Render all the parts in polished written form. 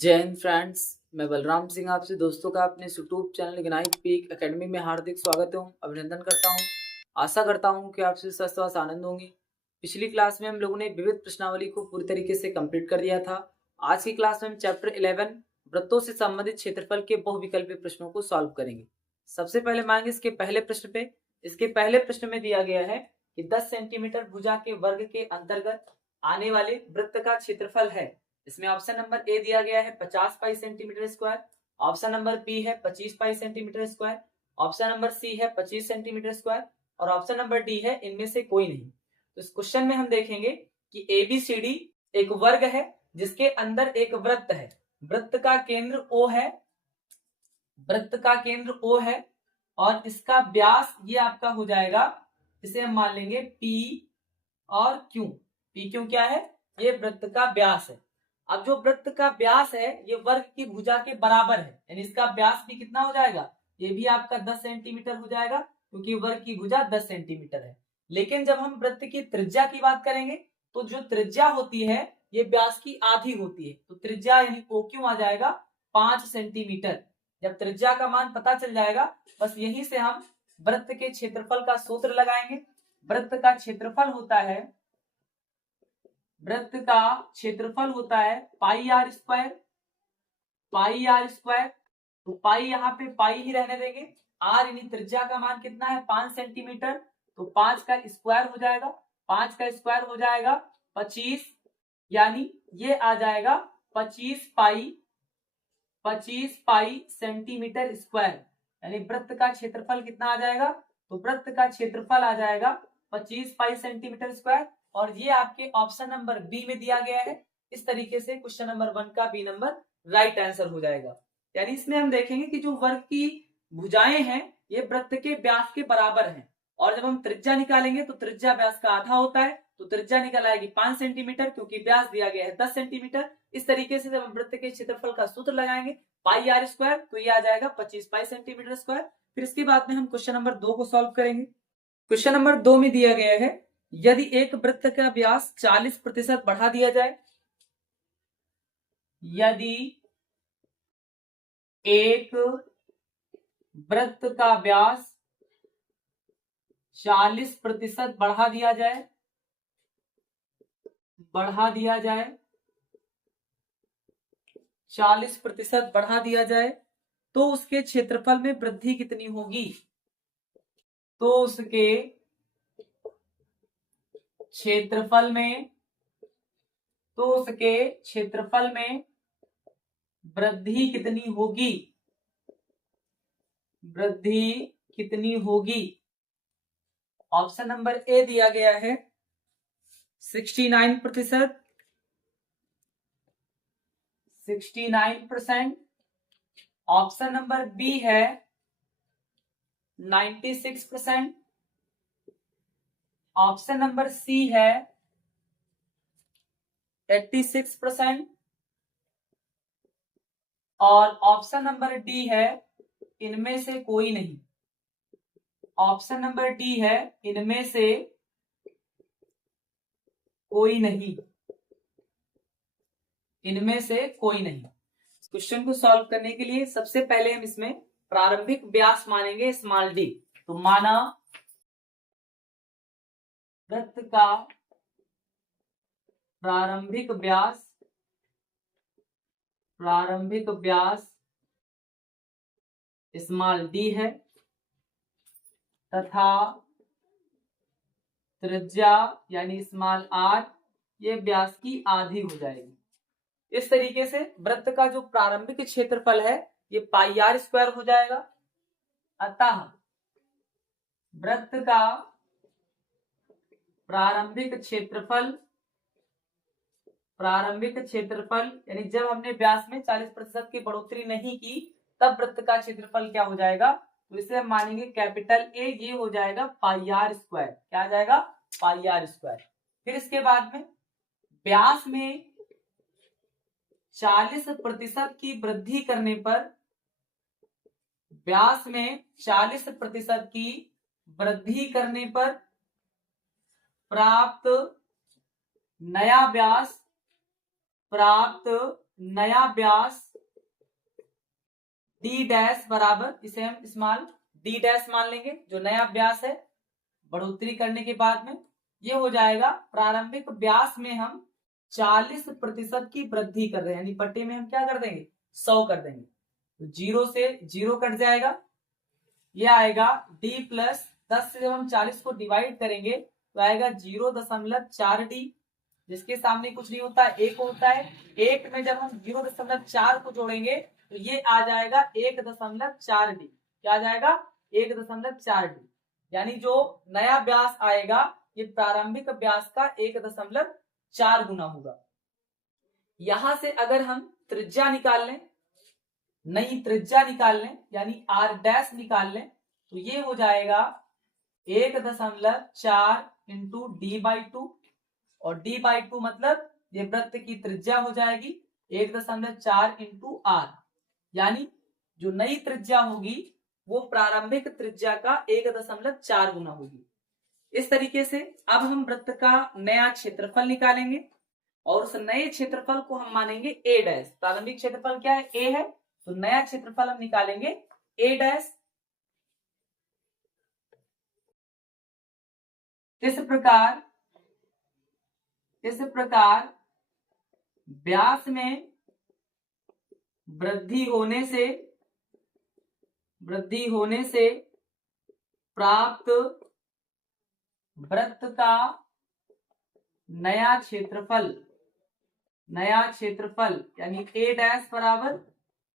जय हिंद फ्रेंड्स। मैं बलराम सिंह आपसे दोस्तों का अपने YouTube channel ignite peak academy में हार्दिक स्वागत एवं अभिनंदन करता हूं। आशा करता हूं कि आपसे स्वस्थ आनंद होंगे। पिछली क्लास में हम लोगों ने विविध प्रश्नावली को पूरी तरीके से कंप्लीट कर दिया था। आज की क्लास में हम चैप्टर 11 वृत्तों से संबंधित क्षेत्रफल के बहुविकल्पीय प्रश्नों को सॉल्व करेंगे। सबसे पहले मांगे इसके पहले प्रश्न पे। इसके पहले प्रश्न में दिया गया है कि 10 सेंटीमीटर भुजा के वर्ग के अंतर्गत आने वाले वृत्त का क्षेत्रफल है। इसमें ऑप्शन नंबर ए दिया गया है 50 pi centimetre square, option number B है 25 pi centimetre square, option number C है 25 सेंटीमीटर स्क्वायर और ऑप्शन नंबर डी है इनमें से कोई नहीं। तो इस क्वेश्चन में हम देखेंगे कि एबीसीडी एक वर्ग है जिसके अंदर एक वृत्त है। वृत्त का केंद्र ओ है, वृत्त का केंद्र ओ है और इसका व्यास ये आपका हो जाएगा, इसे हम मान लेंगे पी और क्यू। पी क्यू क्या है? ये वृत्त का व्यास है। अब जो वृत्त का व्यास है ये वर्ग की भुजा के बराबर है, यानी इसका व्यास भी कितना हो जाएगा? ये भी आपका 10 सेंटीमीटर हो जाएगा क्योंकि वर्ग की भुजा 10 सेंटीमीटर है। लेकिन जब हम वृत्त की त्रिज्या की बात करेंगे तो जो त्रिज्या होती है ये व्यास की आधी होती है, तो त्रिज्या यानी ओ क्यू आ जाएगा 5 सेंटीमीटर। जब त्रिज्या का मान पता चल जाएगा बस यहीं से हम वृत्त के क्षेत्रफल का सूत्र लगाएंगे। वृत्त का क्षेत्रफल होता है, वृत्त का क्षेत्रफल होता है pi r square, pi r square. तो पाई यहाँ पे पाई ही रहने देंगे। आर यानी त्रिज्या का मान कितना है? 5 सेंटीमीटर, तो 5 का स्क्वायर हो जाएगा, 5 का स्क्वायर हो जाएगा 25, यानी ये आ जाएगा 25 पाई सेंटीमीटर स्क्वायर। यानी वृत्त का क्षेत्रफल कितना आ जाएगा? तो वृत्त का क्षेत्रफल आ जाएगा 25 पाई सेंटीमीटर स्क्वायर और ये आपके ऑप्शन नंबर बी में दिया गया है। इस तरीके से क्वेश्चन नंबर 1 का बी नंबर राइट आंसर हो जाएगा। यानी इसमें हम देखेंगे कि जो वर्ग की भुजाएं हैं ये वृत्त के व्यास के बराबर हैं और जब हम त्रिज्या निकालेंगे तो त्रिज्या व्यास का आधा होता है, तो त्रिज्या निकल आएगी 5 सेंटीमीटर क्योंकि व्यास दिया गया है 10 सेंटीमीटर। इस तरीके से जब हम वृत्त के क्षेत्रफल का सूत्र लगाएंगे पाई आर स्क्वायर, तो ये आ जाएगा 25 पाई सेंटीमीटर स्क्वायर। फिर इसके बाद में हम क्वेश्चन नंबर 2 को सॉल्व करेंगे। क्वेश्चन नंबर 2 में दिया गया है यदि एक वृत्त का व्यास 40% बढ़ा दिया जाए, यदि एक वृत्त का व्यास 40% बढ़ा दिया जाए, बढ़ा दिया जाए 40% बढ़ा दिया जाए तो उसके क्षेत्रफल में वृद्धि कितनी होगी? तो उसके क्षेत्रफल में, तो उसके क्षेत्रफल में वृद्धि कितनी होगी? वृद्धि कितनी होगी? ऑप्शन नंबर ए दिया गया है 69%, 69%। ऑप्शन नंबर बी है 96%, ऑप्शन नंबर सी है 86% और ऑप्शन नंबर डी है इनमें से कोई नहीं। ऑप्शन नंबर डी है इनमें से कोई नहीं, इनमें से कोई नहीं। क्वेश्चन को सॉल्व करने के लिए सबसे पहले हम इसमें प्रारंभिक व्यास मानेंगे स्मॉल डी। तो माना वृत्त का प्रारंभिक व्यास, प्रारंभिक व्यास स्मॉल डी है तथा त्रिज्या यानी स्मॉल आर ये व्यास की आधी हो जाएगी। इस तरीके से वृत्त का जो प्रारंभिक क्षेत्रफल है ये पाई आर स्क्वायर हो जाएगा। अतः वृत्त का प्रारंभिक क्षेत्रफल, प्रारंभिक क्षेत्रफल यानी जब हमने व्यास में 40% की बढ़ोतरी नहीं की तब वृत्त का क्षेत्रफल क्या हो जाएगा? तो इसे हम मानेंगे कैपिटल ए, ये हो जाएगा पाई आर स्क्वायर। क्या आ जाएगा? Pi r square. फिर इसके बाद में व्यास में 40% की वृद्धि करने पर, व्यास में 40% की वृद्धि करने पर प्राप्त नया व्यास, प्राप्त नया व्यास डी डैश बराबर, इसे हम स्मॉल डी डैश मान लेंगे, जो नया व्यास है बढ़ोतरी करने के बाद में ये हो जाएगा प्रारंभिक व्यास में हम 40% की वृद्धि कर रहे हैं, यानी पट्टे में हम क्या कर देंगे 100 कर देंगे, तो 0 से 0 कट जाएगा, ये आएगा डी प्लस 10 से जब हम 40 को डिवाइड करेंगे तो आएगा 0.4 डी, जिसके सामने कुछ नहीं होता, 1 होता है। 1 में जब हम 0.4 को जोड़ेंगे तो ये आ जाएगा 1.4 डी, क्या आ जाएगा 1.4 डी, यानी जो नया व्यास आएगा ये प्रारंभिक व्यास का 1.4 गुना होगा। यहां से अगर हम त्रिज्या निकाल लें, नई त्रिज्या निकाल लें, यानी आर डैश निकाल लें, तो ये हो जाएगा 1.4 इंटू डी बाई 2, और डी बाई 2 मतलब ये वृत्त की त्रिज्या हो जाएगी 1.4 इंटू आर, यानी जो नई त्रिज्या होगी वो प्रारंभिक त्रिज्या का 1.4 गुना होगी। इस तरीके से अब हम वृत्त का नया क्षेत्रफल निकालेंगे और उस नए क्षेत्रफल को हम मानेंगे ए डैश। प्रारंभिक क्षेत्रफल क्या है, ए है, तो नया क्षेत्रफल हम निकालेंगे ए डैश। इस प्रकार व्यास में वृद्धि होने से प्राप्त वृत्त का नया क्षेत्रफल यानी ए डैश बराबर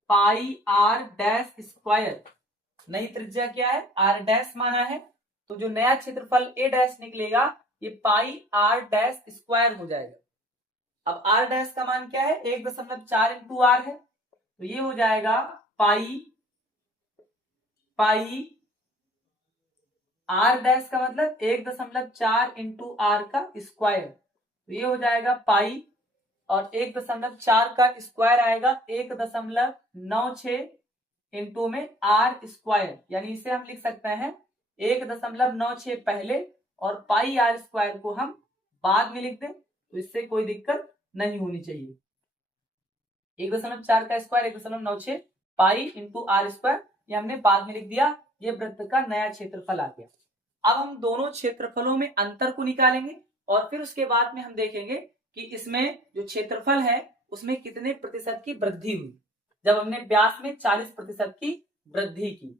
पाई आर डैश स्क्वायर। नई त्रिज्या क्या है, आर डैश माना है, तो जो नया क्षेत्रफल ए डैश निकलेगा ये पाई आर डैश स्क्वायर हो जाएगा। अब आर डैश का मान क्या है, 1.4 इंटू आर है, तो ये हो जाएगा पाई आर डैश का मतलब 1.4 इंटू आर का स्क्वायर, तो ये हो जाएगा पाई, और 1.4 का स्क्वायर आएगा 1.96 इंटू में आर स्क्वायर, यानी इसे हम लिख सकते हैं 1.96 पहले और पाई आर स्क्वायर को हम बाद में लिख दें, तो इससे कोई दिक्कत नहीं होनी चाहिए। 1.4 का square 1.96 pi into r square, ये हमने बाद में लिख दिया, ये वृत्त का नया क्षेत्रफल आ गया। अब हम दोनों क्षेत्रफलों में अंतर को निकालेंगे और फिर उसके बाद में हम देखेंगे कि इसमें जो क्षेत्रफल है उसमें कितने प्रतिशत की वृद्धि हुई जब हमने व्यास में 40% की वृद्धि की।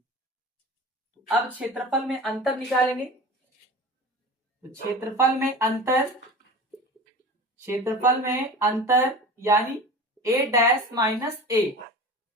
अब क्षेत्रफल में अंतर निकालेंगे, तो क्षेत्रफल में अंतर यानी ए डैश माइनस ए,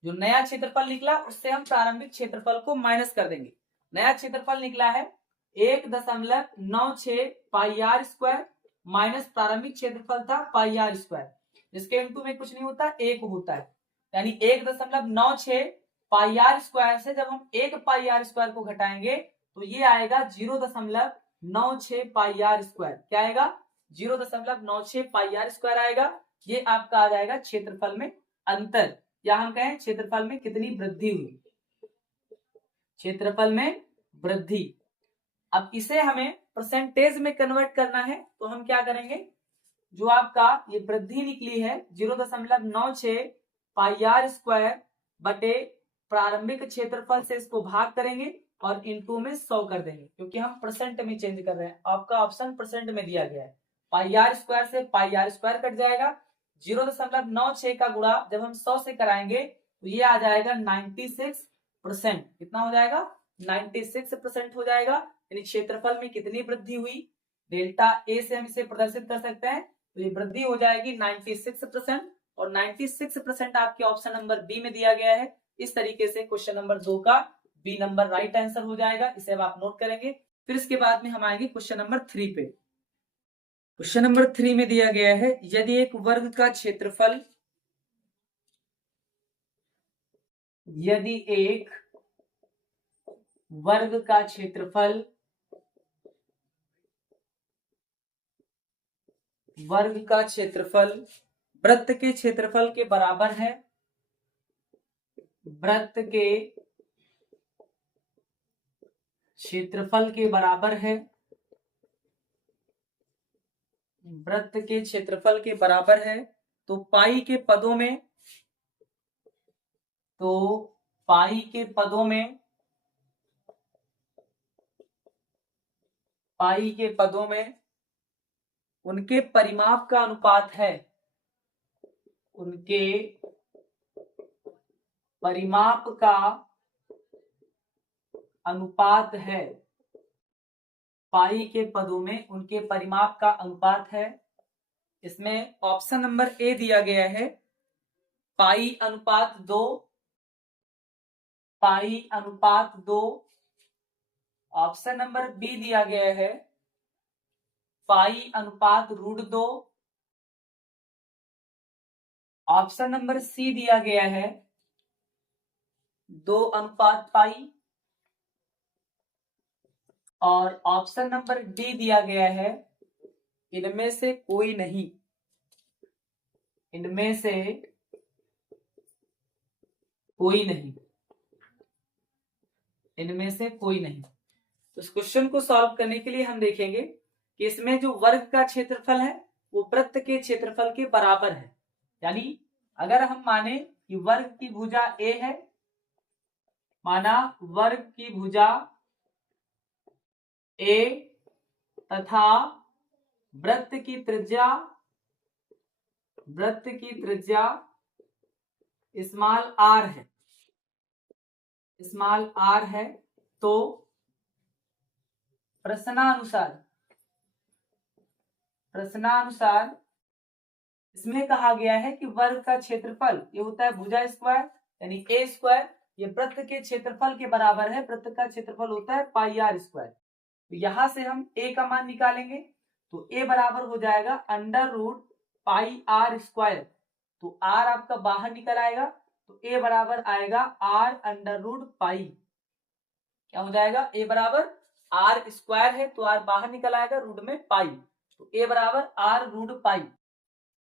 जो नया क्षेत्रफल निकला उससे हम प्रारंभिक क्षेत्रफल को माइनस कर देंगे। नया क्षेत्रफल निकला है 1.96 पाई आर स्क्वायर माइनस प्रारंभिक क्षेत्रफल था पाई आर स्क्वायर, जिसके इंटू में कुछ नहीं होता, 1 होता है, यानी 1.96 पाई आर स्क्वायर से जब हम 1 पाई आर स्क्वायर को घटाएंगे तो ये आएगा 0.96 पाई आर स्क्वायर, क्या आएगा 0.96 पाई आर स्क्वायर आएगा। ये आपका आ जाएगा क्षेत्रफल में अंतर, या हम कहें क्षेत्रफल में कितनी वृद्धि हुई, क्षेत्रफल में वृद्धि। अब इसे हमें परसेंटेज में कन्वर्ट करना है, तो हम क्या करेंगे, जो आपका ये वृद्धि निकली है 0.96 पाई आर स्क्वायर बटे प्रारंभिक क्षेत्रफल से इसको भाग करेंगे और इनटू में 100 कर देंगे, क्योंकि हम परसेंट में चेंज कर रहे हैं। आपका ऑप्शन परसेंट में दिया गया है, पाई आर स्क्वायर से पाई आर स्क्वायर कट जाएगा, 0.96 का गुणा जब हम 100 से कराएंगे तो ये आ जाएगा 96%। कितना हो जाएगा, 96% हो जाएगा, यानी क्षेत्रफल में कितनी वृद्धि हुई, डेल्टा ए से हम इसे प्रदर्शित कर सकते हैं, तो ये वृद्धि हो जाएगी 96%, और 96% आपके ऑप्शन नंबर बी में दिया गया है। इस तरीके से क्वेश्चन नंबर 2 का बी नंबर राइट आंसर हो जाएगा, इसे अब आप नोट करेंगे। फिर इसके बाद में हम आएंगे क्वेश्चन नंबर 3 पे। क्वेश्चन नंबर 3 में दिया गया है, यदि एक वर्ग का क्षेत्रफल वृत्त के क्षेत्रफल के बराबर है, वृत्त के क्षेत्रफल के बराबर है, तो पाई के पदों में तो पाई के पदों में उनके परिमाप का अनुपात है, उनके परिमाप का अनुपात है, पाई के पदों में उनके परिमाप का अनुपात है। इसमें ऑप्शन नंबर ए दिया गया है पाई अनुपात 2, पाई अनुपात 2। ऑप्शन नंबर बी दिया गया है पाई अनुपात √2। ऑप्शन नंबर सी दिया गया है 2:पाई। और ऑप्शन नंबर डी दिया गया है इनमें से कोई नहीं, इनमें से कोई नहीं, इनमें से कोई नहीं। तो इस क्वेश्चन को सॉल्व करने के लिए हम देखेंगे कि इसमें जो वर्ग का क्षेत्रफल है वो वृत्त के क्षेत्रफल के बराबर है। यानी अगर हम माने कि वर्ग की भुजा ए है, माना वर्ग की भुजा ए तथा वृत्त की त्रिज्या स्मॉल आर है, स्मॉल आर है, तो प्रश्नानुसार इसमें कहा गया है कि वर्ग का क्षेत्रफल ये होता है भुजा स्क्वायर यानी ए स्क्वायर, ये वृत्त के क्षेत्रफल के बराबर है, वृत्त का क्षेत्रफल होता है पाई आर स्क्वायर। तो यहां से हम ए का मान निकालेंगे तो ए बराबर हो जाएगा √पाई_r²। तो आर आपका बाहर निकल आएगा तो ए बराबर आएगा r√पाई। क्या हो जाएगा? ए बराबर r² है तो r बाहर निकल आएगा, रूट में पाई, तो ए बराबर r√पाई।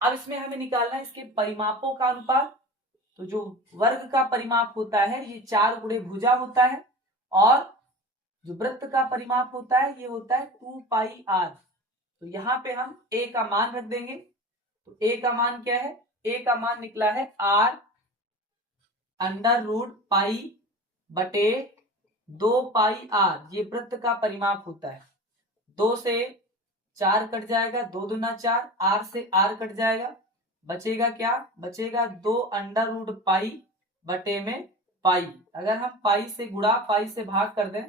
अब इसमें हमें निकालना है इसके परिमापों का अनुपात। तो जो वर्ग का परिमाप होता है ये 4 गुणे भुजा होता है और जो वृत्त का परिमाप होता है ये होता है 2πr। तो यहाँ पे हम a का मान रख देंगे। तो a का मान क्या है? a का मान निकला है r√पाई/2πr। ये वृत्त का परिमाप होता है। 2 से 4 कट जाएगा, 2 दूना 4, r से r कट जाएगा, बचेगा क्या? बचेगा 2√पाई/पाई। अगर हम पाई से गुणा पाई से भाग कर दें,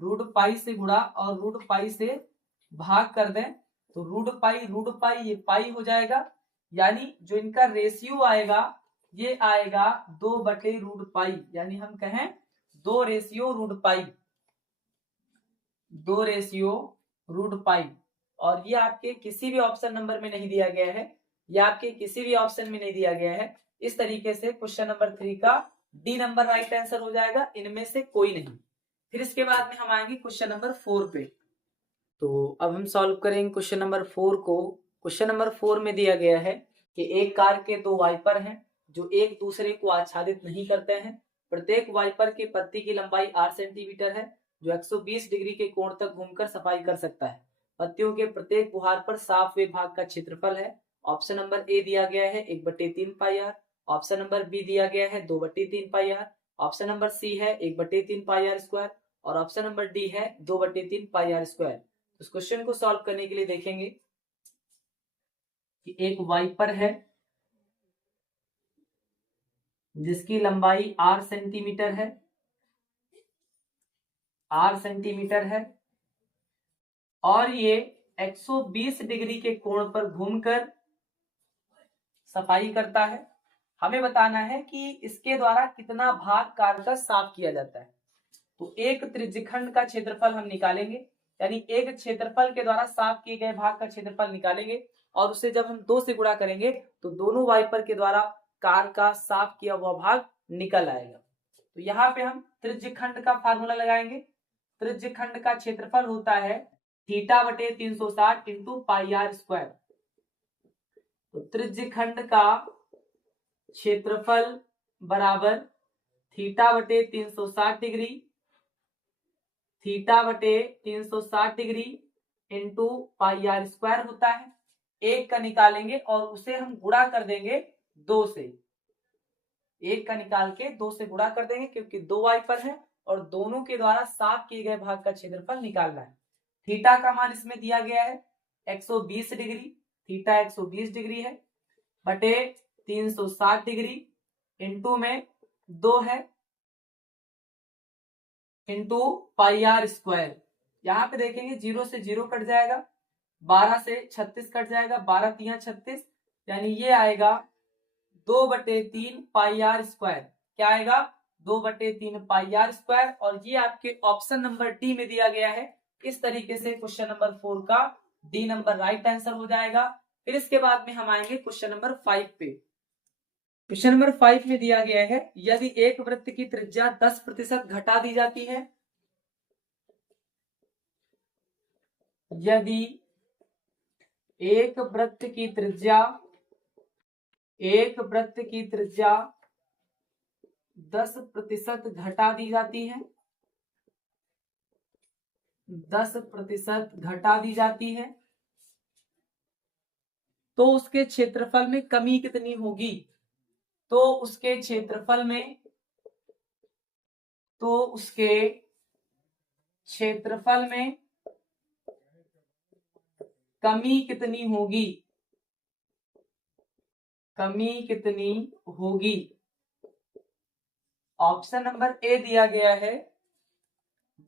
√पाई से गुणा और √पाई से भाग कर दें तो √पाई ये पाई हो जाएगा। यानी जो इनका रेशियो आएगा ये आएगा 2/√पाई। यानी हम कहें 2:√पाई, 2:√पाई। और ये आपके किसी भी ऑप्शन नंबर में नहीं दिया गया है, ये आपके किसी भी ऑप्शन में नहीं दिया गया है। इस तरीके से क्वेश्चन नंबर 3 का डी नंबर राइट आंसर हो जाएगा, इनमें से कोई नहीं। फिर इसके बाद में हम आएंगे क्वेश्चन नंबर 4 पे। तो अब हम सॉल्व करेंगे क्वेश्चन नंबर 4 को। क्वेश्चन नंबर 4 में दिया गया है कि एक कार के 2 वाइपर हैं जो एक दूसरे को आच्छादित नहीं करते हैं। प्रत्येक वाइपर के पत्ती की लंबाई 8 सेंटीमीटर है जो 120 डिग्री के कोण तक घूमकर सफाई कर सकता है। पत्तियों के प्रत्येक बुहार पर साफ हुए भाग का क्षेत्रफल है। ऑप्शन नंबर ए दिया गया है 1/3πr, ऑप्शन नंबर बी दिया गया है 2/3πr, ऑप्शन नंबर सी है 1/3πr² और ऑप्शन नंबर डी है 2/3πr²। इस क्वेश्चन को सॉल्व करने के लिए देखेंगे कि एक वाइपर है जिसकी लंबाई 8 सेंटीमीटर है, 8 सेंटीमीटर है और ये 120 डिग्री के कोण पर घूमकर सफाई करता है। हमें बताना है कि इसके द्वारा कितना भाग कार का साफ किया जाता है। तो एक त्रिज्यखंड का क्षेत्रफल हम निकालेंगे, यानी एक क्षेत्रफल के द्वारा साफ किए गए भाग का क्षेत्रफल निकालेंगे और उसे जब हम 2 से गुणा करेंगे तो दोनों वाइपर के द्वारा कार का साफ किया हुआ भाग निकल आएगा। तो यहाँ पे हम त्रिज्यखंड का फार्मूला लगाएंगे। त्रिज्यखंड का क्षेत्रफल होता है θ/360 × πr²। तो त्रिज्यखंड का क्षेत्रफल बराबर θ/360 डिग्री, θ/360 डिग्री इंटू πr² होता है। एक का निकालेंगे और उसे हम गुणा कर देंगे 2 से। 1 का निकाल के 2 से गुणा कर देंगे क्योंकि 2 वाइपर है और दोनों के द्वारा साफ किए गए भाग का क्षेत्रफल निकालना है। थीटा का मान इसमें दिया गया है 120 डिग्री, थीटा 120 डिग्री है बटे 360 डिग्री इंटू में 2 है इंटू पाई आर स्क्वायर। यहाँ पे देखेंगे 0 से 0 कट जाएगा, 12 से 36 कट जाएगा, 12 तिया 36, यानी ये आएगा 2/3 पाई आर स्क्वायर। क्या आएगा? 2/3 पाई आर स्क्वायर। और ये आपके ऑप्शन नंबर डी में दिया गया है। इस तरीके से क्वेश्चन नंबर 4 का डी नंबर राइट आंसर हो जाएगा। फिर इसके बाद में हम आएंगे क्वेश्चन नंबर 5 पे। क्वेश्चन नंबर 5 में दिया गया है यदि एक वृत्त की त्रिज्या 10% घटा दी जाती है, यदि एक वृत्त की त्रिज्या 10% घटा दी जाती है, 10% घटा दी जाती है, तो उसके क्षेत्रफल में कमी कितनी होगी? तो उसके क्षेत्रफल में कमी कितनी होगी? कमी कितनी होगी? ऑप्शन नंबर ए दिया गया है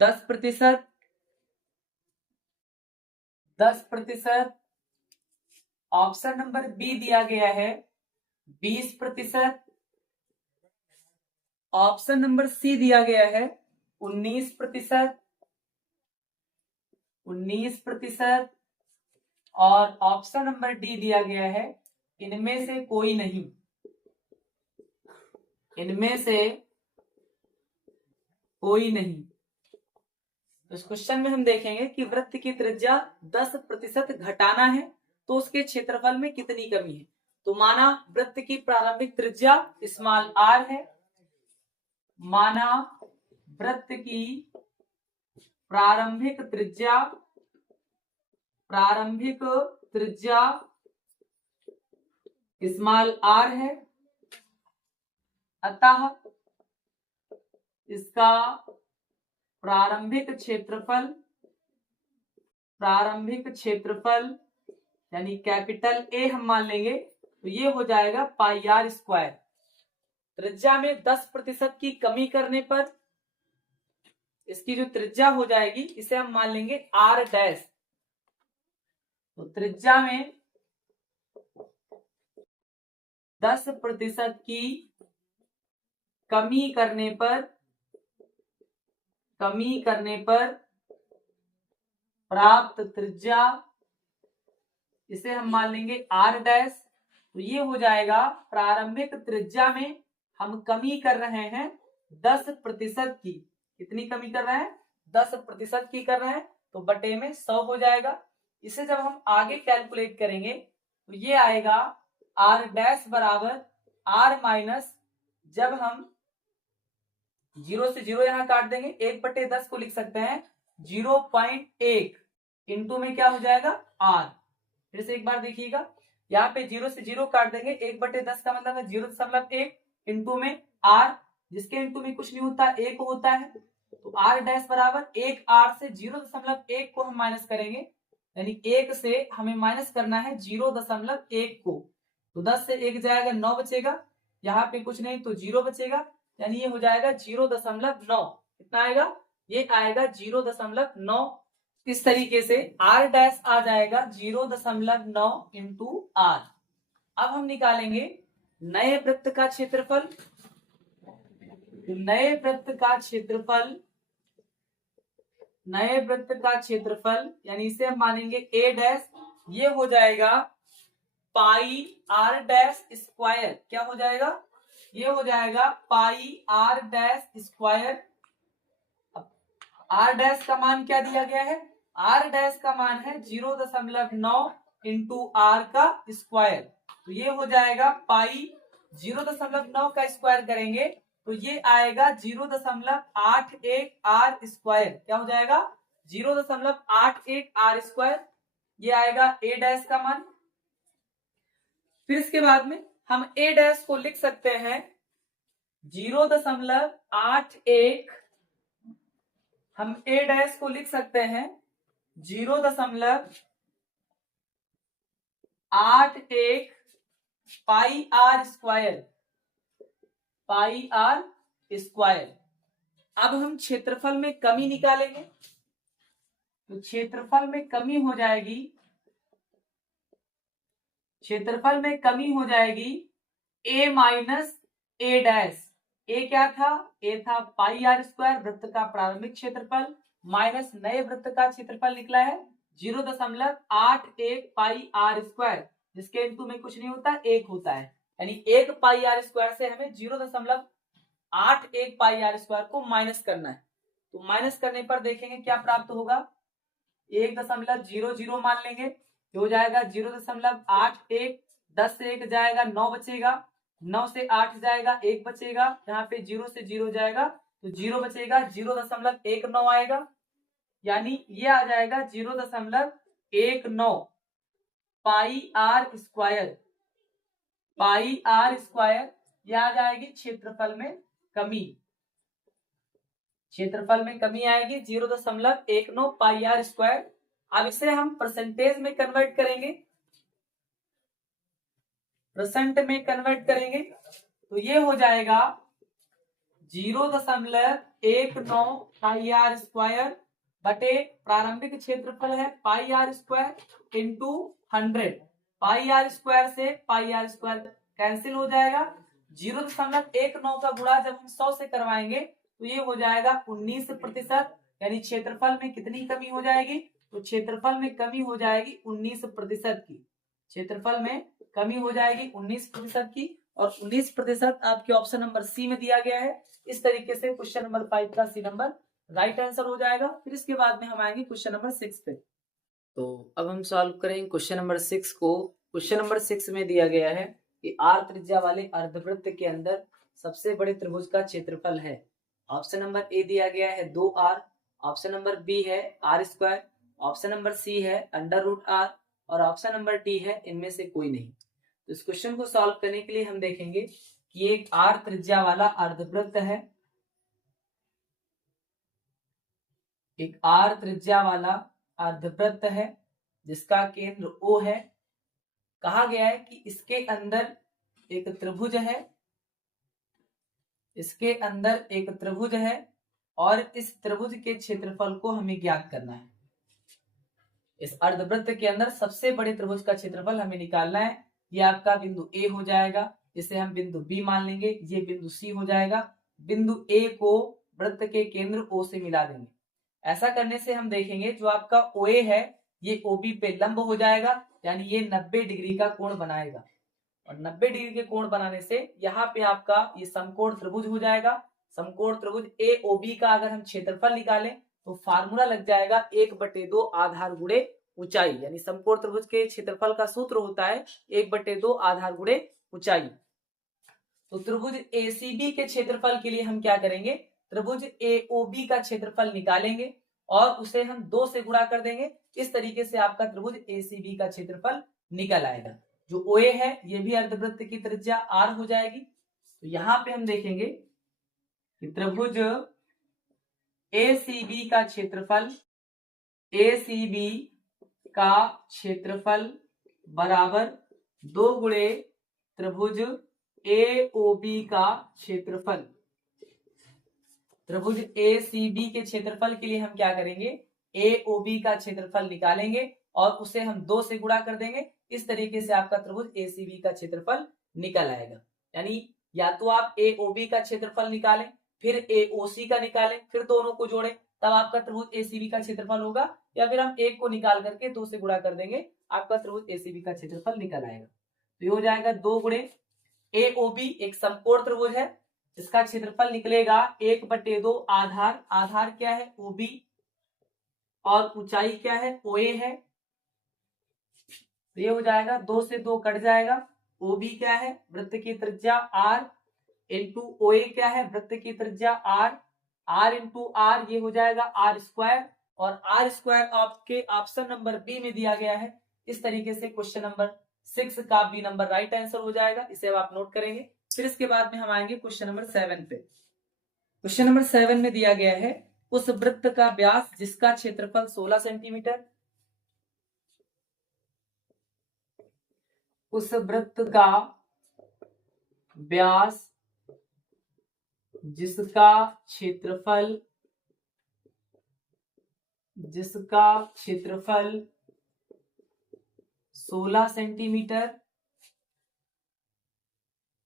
10%, 10%। ऑप्शन नंबर बी दिया गया है 20%। ऑप्शन नंबर सी दिया गया है 19%, 19%। और ऑप्शन नंबर डी दिया गया है इनमें से कोई नहीं, इनमें से कोई नहीं। इस क्वेश्चन में हम देखेंगे कि वृत्त की त्रिज्या 10% घटाना है तो उसके क्षेत्रफल में कितनी कमी है। तो माना वृत्त की प्रारंभिक त्रिज्या स्मॉल आर है, माना वृत्त की प्रारंभिक त्रिज्या स्मॉल आर है, अतः इसका प्रारंभिक क्षेत्रफल यानी कैपिटल ए हम मान लेंगे, तो ये हो जाएगा पाई आर स्क्वायर। त्रिज्या में 10% की कमी करने पर इसकी जो त्रिज्या हो जाएगी इसे हम मान लेंगे आर डैश। तो त्रिज्या में 10% की कमी करने पर प्राप्त त्रिज्या इसे हम मान लेंगे आर डैश। तो ये हो जाएगा प्रारंभिक त्रिज्या में हम कमी कर रहे हैं 10% की। कितनी कमी कर रहे हैं? 10% की कर रहे हैं, तो बटे में 100 हो जाएगा। इसे जब हम आगे कैलकुलेट करेंगे तो ये आएगा आर डैश बराबर आर माइनस, जब हम 0 से 0 यहां काट देंगे 1/10 को लिख सकते हैं 0.1 इंटू में क्या हो जाएगा आर। फिर से एक बार देखिएगा, यहाँ पे 0 से 0 काट देंगे 1/10 का मतलब है 0.1 इंटू में आर, जिसके इंटू में कुछ नहीं होता 1 होता है। तो आर डैश बराबर 1 आर से 0.1 को हम माइनस करेंगे, यानी 1 से हमें माइनस करना है 0.1 को। तो 10 से 1 जाएगा 9 बचेगा, यहाँ पे कुछ नहीं तो 0 बचेगा, यानी ये हो जाएगा 0.9। कितना आएगा? ये आएगा 0.9। इस तरीके से आर डैश आ जाएगा 0.9 इंटू आर। अब हम निकालेंगे नए वृत्त का क्षेत्रफल। नए वृत्त का क्षेत्रफल यानी इसे हम मानेंगे ए डैश, ये हो जाएगा पाई आर डैश स्क्वायर। क्या हो जाएगा? ये हो जाएगा pi r dash square. R dash का मान क्या दिया गया है? आर डैश का मान है 0.9 इंटू आर का स्क्वायर। तो ये हो जाएगा पाई 0.9 का स्क्वायर करेंगे तो ये आएगा 0.81 आर स्क्वायर। क्या हो जाएगा? 0.81 आर स्क्वायर। ये आएगा ए डैश का मान। फिर इसके बाद में हम ए डैश को लिख सकते हैं 0.81 हम a डैश को लिख सकते हैं 0.81 pi r square, pi r square. अब हम क्षेत्रफल में कमी निकालेंगे, तो क्षेत्रफल में कमी हो जाएगी, क्षेत्रफल में कमी हो जाएगी a माइनस ए डैश। ए क्या था? ए था पाई आर स्क्वायर, वृत्त का प्रारंभिक क्षेत्रफल, माइनस नए वृत्त का क्षेत्रफल निकला है 0.81 पाई आर स्क्वायर, जिसके इनटू में कुछ नहीं होता, एक होता है। यानी 1 पाई आर स्क्वायर से हमें 0.81 पाई आर स्क्वायर को माइनस करना है। तो माइनस करने पर देखेंगे क्या प्राप्त होगा, 1.00 मान लेंगे, तो हो जाएगा 0.81, 10 से 1 जाएगा 9 बचेगा, 9 से 8 जाएगा 1 बचेगा, यहाँ पे 0 से 0 जाएगा तो 0 बचेगा, 0.19 आएगा, यानी ये आ जाएगा 0.19 pi r square, pi r square. ये आ जाएगी क्षेत्रफल में कमी, क्षेत्रफल में कमी आएगी 0.19 पाई आर स्क्वायर। अब इसे हम परसेंटेज में कन्वर्ट करेंगे, परसेंट में कन्वर्ट करेंगे तो ये हो जाएगा 0.19 पाई आर स्क्वायर बटे प्रारंभिक क्षेत्रफल है pi r square into 100। Pi r square से पाई आर स्क्वायर कैंसिल हो जाएगा, 0.19 का गुणा जब हम 100 से करवाएंगे तो ये हो जाएगा 19%। यानी क्षेत्रफल में कितनी कमी हो जाएगी, तो क्षेत्रफल में कमी हो जाएगी 19% की, क्षेत्रफल में कमी हो जाएगी 19% की, और 19% आपके ऑप्शन नंबर सी में दिया गया है। इस तरीके से क्वेश्चन नंबर 5 का सी नंबर राइट आंसर हो जाएगा। फिर इसके बाद में हम आएंगे क्वेश्चन नंबर 6 पे। तो अब हम सॉल्व करेंगे क्वेश्चन नंबर 6 को। क्वेश्चन नंबर 6 में दिया गया है कि आर त्रिज्या वाले अर्धवृत्त के अंदर सबसे बड़े त्रिभुज का क्षेत्रफल है। ऑप्शन नंबर ए दिया गया है 2r, ऑप्शन नंबर बी है r square, option number C है √r और ऑप्शन नंबर डी है इनमें से कोई नहीं। तो इस क्वेश्चन को सॉल्व करने के लिए हम देखेंगे कि एक आर त्रिज्या वाला अर्धवृत्त है, एक आर त्रिज्या वाला अर्धवृत्त है जिसका केंद्र O है। कहा गया है कि इसके अंदर एक त्रिभुज है, इसके अंदर एक त्रिभुज है और इस त्रिभुज के क्षेत्रफल को हमें ज्ञात करना है। इस अर्धवृत्त के अंदर सबसे बड़े त्रिभुज का क्षेत्रफल हमें निकालना है। ये आपका बिंदु ए हो जाएगा, इसे हम बिंदु बी मान लेंगे, ये बिंदु सी हो जाएगा। बिंदु ए को वृत्त के केंद्र O से मिला देंगे। ऐसा करने से हम देखेंगे जो आपका OA है ये OB पे लंब हो जाएगा, यानी ये 90 डिग्री का कोण बनाएगा, और 90 डिग्री के कोण बनाने से यहाँ पे आपका ये समकोण त्रिभुज हो जाएगा। समकोण त्रिभुज AOB का अगर हम क्षेत्रफल निकालें तो फार्मूला लग जाएगा 1/2 आधार गुणे ऊंचाई, यानी समकोण त्रिभुज के क्षेत्रफल का सूत्र होता है 1/2 आधार गुणे ऊंचाई। तो त्रिभुज ACB के क्षेत्रफल के लिए हम क्या करेंगे, त्रिभुज AOB का क्षेत्रफल निकालेंगे और उसे हम 2 से गुणा कर देंगे। इस तरीके से आपका त्रिभुज ACB का क्षेत्रफल निकल आएगा। जो OA है ये भी अर्धवृत्त की त्रिज्या R हो जाएगी। तो यहाँ पे हम देखेंगे कि त्रिभुज ACB का क्षेत्रफल, ACB का क्षेत्रफल बराबर 2 गुणे त्रिभुज AOB का क्षेत्रफल। त्रिभुज ACB के क्षेत्रफल के लिए हम क्या करेंगे, AOB का क्षेत्रफल निकालेंगे और उसे हम 2 से गुणा कर देंगे। इस तरीके से आपका त्रिभुज ACB का क्षेत्रफल निकल आएगा। यानी या तो आप AOB का क्षेत्रफल निकालें, फिर AOC का निकालें, फिर दोनों को जोड़ें, तब आपका त्रिभुज ACB का क्षेत्रफल होगा, या फिर हम एक को निकाल करके 2 से गुणा कर देंगे, आपका त्रिभुज ACB का क्षेत्रफल निकल आएगा। तो ये हो जाएगा 2 गुणे AOB एक समकोण त्रिभुज है, इसका क्षेत्रफल निकलेगा 1/2 आधार, आधार क्या है OB और ऊंचाई क्या है OA है। तो ये हो जाएगा 2 से 2 कट जाएगा, OB क्या है वृत्त की त्रिज्या R इंटू OA क्या है वृत्त की त्रिज्या R, R इंटू R ये हो जाएगा R स्क्वायर, और R स्क्वायर आपके ऑप्शन नंबर बी में दिया गया है। इस तरीके से क्वेश्चन नंबर 6 का बी नंबर राइट आंसर हो जाएगा। इसे अब आप नोट करेंगे। फिर इसके बाद में हम आएंगे क्वेश्चन नंबर 7 पे। क्वेश्चन नंबर 7 में दिया गया है उस वृत्त का व्यास जिसका क्षेत्रफल 16 सेंटीमीटर, उस वृत्त का व्यास जिसका क्षेत्रफल 16 सेंटीमीटर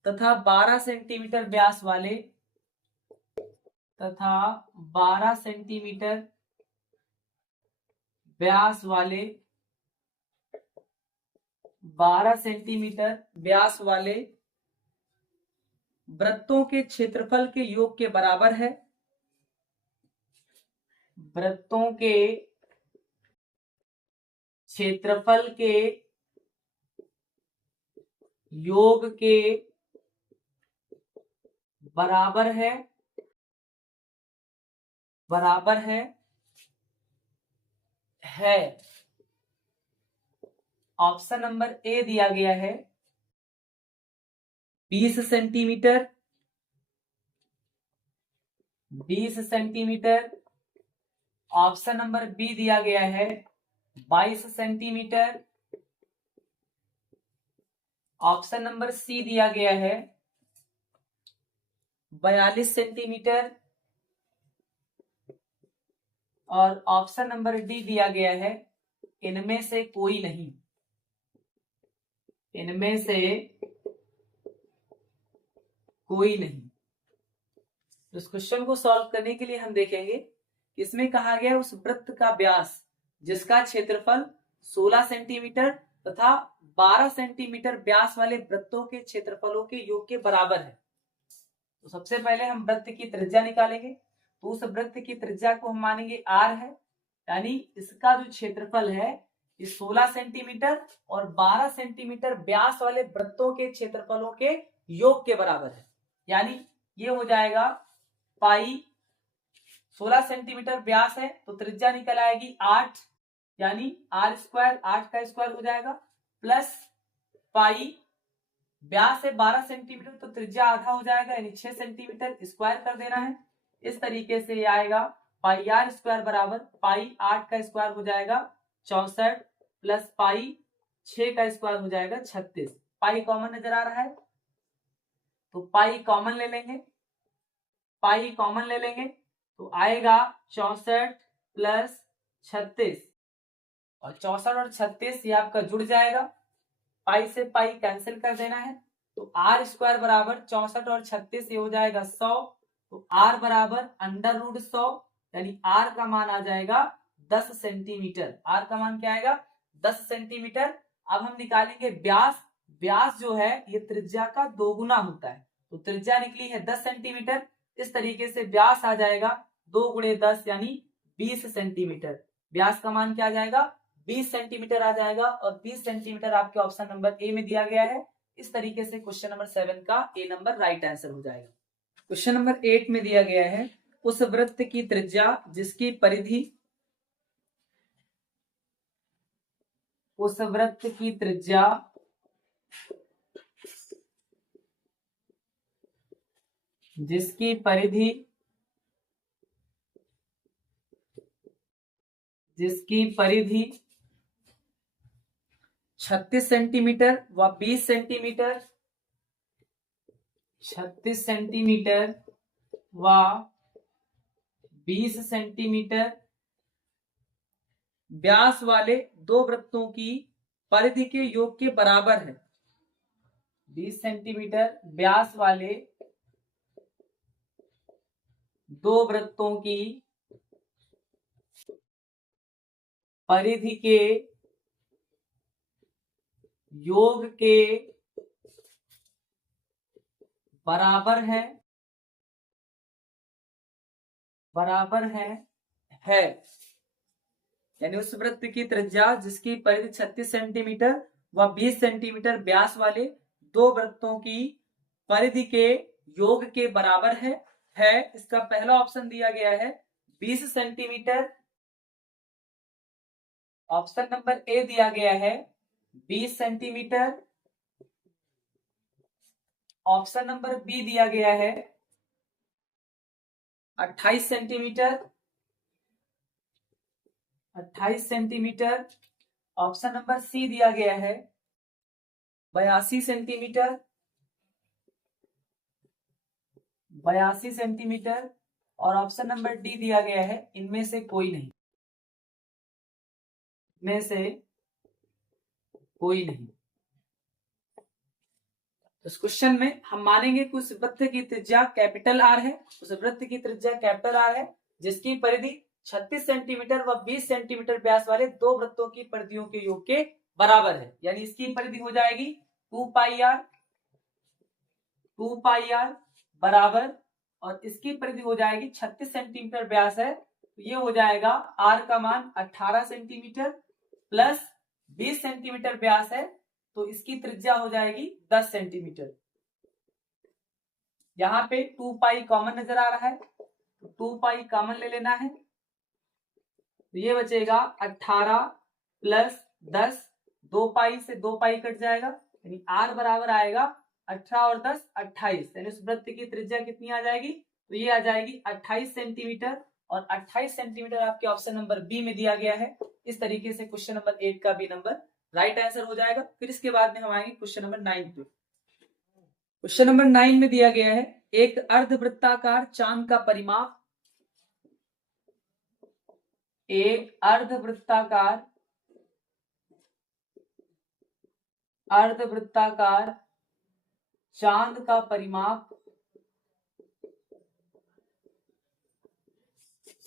तथा 12 सेंटीमीटर व्यास वाले 12 सेंटीमीटर व्यास वाले वृत्तों के क्षेत्रफल के योग के बराबर है। वृत्तों के क्षेत्रफल के योग के बराबर है। ऑप्शन नंबर ए दिया गया है 20 centimetre, 20 centimetre. Option number B दिया गया है 22 सेंटीमीटर। ऑप्शन नंबर सी दिया गया है 42 सेंटीमीटर और ऑप्शन नंबर डी दिया गया है इनमें से कोई नहीं। इनमें से कोई नहीं। तो इस क्वेश्चन को सॉल्व करने के लिए हम देखेंगे कि इसमें कहा गया उस वृत्त का व्यास जिसका क्षेत्रफल 16 सेंटीमीटर तथा 12 सेंटीमीटर व्यास वाले वृत्तों के क्षेत्रफलों के योग के बराबर है। तो सबसे पहले हम वृत्त की त्रिज्या निकालेंगे। तो उस वृत्त की त्रिज्या को हम मानेंगे r है, यानी इसका जो क्षेत्रफल है ये 16 सेंटीमीटर और 12 सेंटीमीटर व्यास वाले वृत्तों के क्षेत्रफलों के योग के बराबर है। यानी ये हो जाएगा पाई, 16 सेंटीमीटर व्यास है तो त्रिज्या निकल आएगी 8, यानी r स्क्वायर, 8 का स्क्वायर हो जाएगा, प्लस पाई, व्यास है 12 सेंटीमीटर तो त्रिज्या आधा हो जाएगा यानी 6 सेंटीमीटर, स्क्वायर कर देना है। इस तरीके से ये आएगा पाई r स्क्वायर बराबर पाई 8 का स्क्वायर हो जाएगा 64 प्लस पाई 6 का स्क्वायर हो जाएगा 36। पाई कॉमन नजर आ रहा है तो पाई कॉमन ले लेंगे, तो आएगा 64 प्लस 36 और 64 और 36 ये आपका जुड़ जाएगा। पाई से पाई कैंसिल कर देना है तो r स्क्वायर बराबर 64 और 36 ये हो जाएगा 100, तो r बराबर अंडर रूट 100 यानी r का मान आ जाएगा 10 सेंटीमीटर। r का मान क्या आएगा 10 सेंटीमीटर। अब हम निकालेंगे व्यास। व्यास जो है ये त्रिज्या का दोगुना होता है, तो त्रिज्या निकली है 10 सेंटीमीटर। इस तरीके से व्यास आ जाएगा 2 गुणे 10 यानी 20 सेंटीमीटर। व्यास का मान क्या आ जाएगा 20 सेंटीमीटर आ जाएगा और 20 सेंटीमीटर आपके ऑप्शन नंबर ए में दिया गया है। इस तरीके से क्वेश्चन नंबर 7 का ए नंबर राइट आंसर हो जाएगा। क्वेश्चन नंबर 8 में दिया गया है उस वृत्त की त्रिज्या जिसकी परिधि जिसकी परिधि 36 सेंटीमीटर व 20 सेंटीमीटर, 36 सेंटीमीटर व 20 सेंटीमीटर व्यास वाले दो वृत्तों की परिधि के योग के बराबर है। 20 सेंटीमीटर व्यास वाले दो वृत्तों की परिधि के योग के बराबर है। यानी उस वृत्त की त्रिज्या जिसकी परिधि 36 सेंटीमीटर व 20 सेंटीमीटर व्यास वाले दो वृत्तों की परिधि के योग के बराबर है। इसका पहला ऑप्शन दिया गया है 20 सेंटीमीटर। ऑप्शन नंबर ए दिया गया है 20 सेंटीमीटर। ऑप्शन नंबर बी दिया गया है 28 centimetre, 28 centimetre. Option number C दिया गया है 82 सेंटीमीटर, 82 सेंटीमीटर। और ऑप्शन नंबर डी दिया गया है इनमें से कोई नहीं, में से कोई नहीं। इस क्वेश्चन में हम मानेंगे कि उस वृत्त की त्रिज्या कैपिटल आर है, उस वृत्त की त्रिज्या कैपिटल आर है जिसकी परिधि 36 सेंटीमीटर व 20 सेंटीमीटर व्यास वाले दो वृत्तों की परिधियों के योग के बराबर है। यानी इसकी परिधि हो जाएगी 2 पाई आर बराबर, और इसकी परिधि हो जाएगी 36 सेंटीमीटर व्यास है, तो ये हो जाएगा आर का मान 18 सेंटीमीटर प्लस 20 सेंटीमीटर व्यास है, तो इसकी त्रिज्या हो जाएगी 10 सेंटीमीटर। यहाँ पे 2 पाई कॉमन नजर आ रहा है, तो 2 पाई कॉमन ले लेना है, तो ये बचेगा 18 प्लस 10, 2 पाई से 2 पाई कट जाएगा, यानी आर बराबर आएगा 18 और 10 28, यानी उस वृत्त की त्रिज्या कितनी आ जाएगी, तो ये आ जाएगी 28 सेंटीमीटर, और 28 सेंटीमीटर आपके ऑप्शन नंबर बी में दिया गया है। इस तरीके से क्वेश्चन नंबर 8 का बी नंबर राइट आंसर हो जाएगा। फिर इसके बाद में हम आएंगे क्वेश्चन नंबर 9 पे। क्वेश्चन नंबर 9 में दिया गया है एक अर्धवृत्ताकार चांद का परिमाप, एक अर्धवृत्ताकार चांद का परिमाप,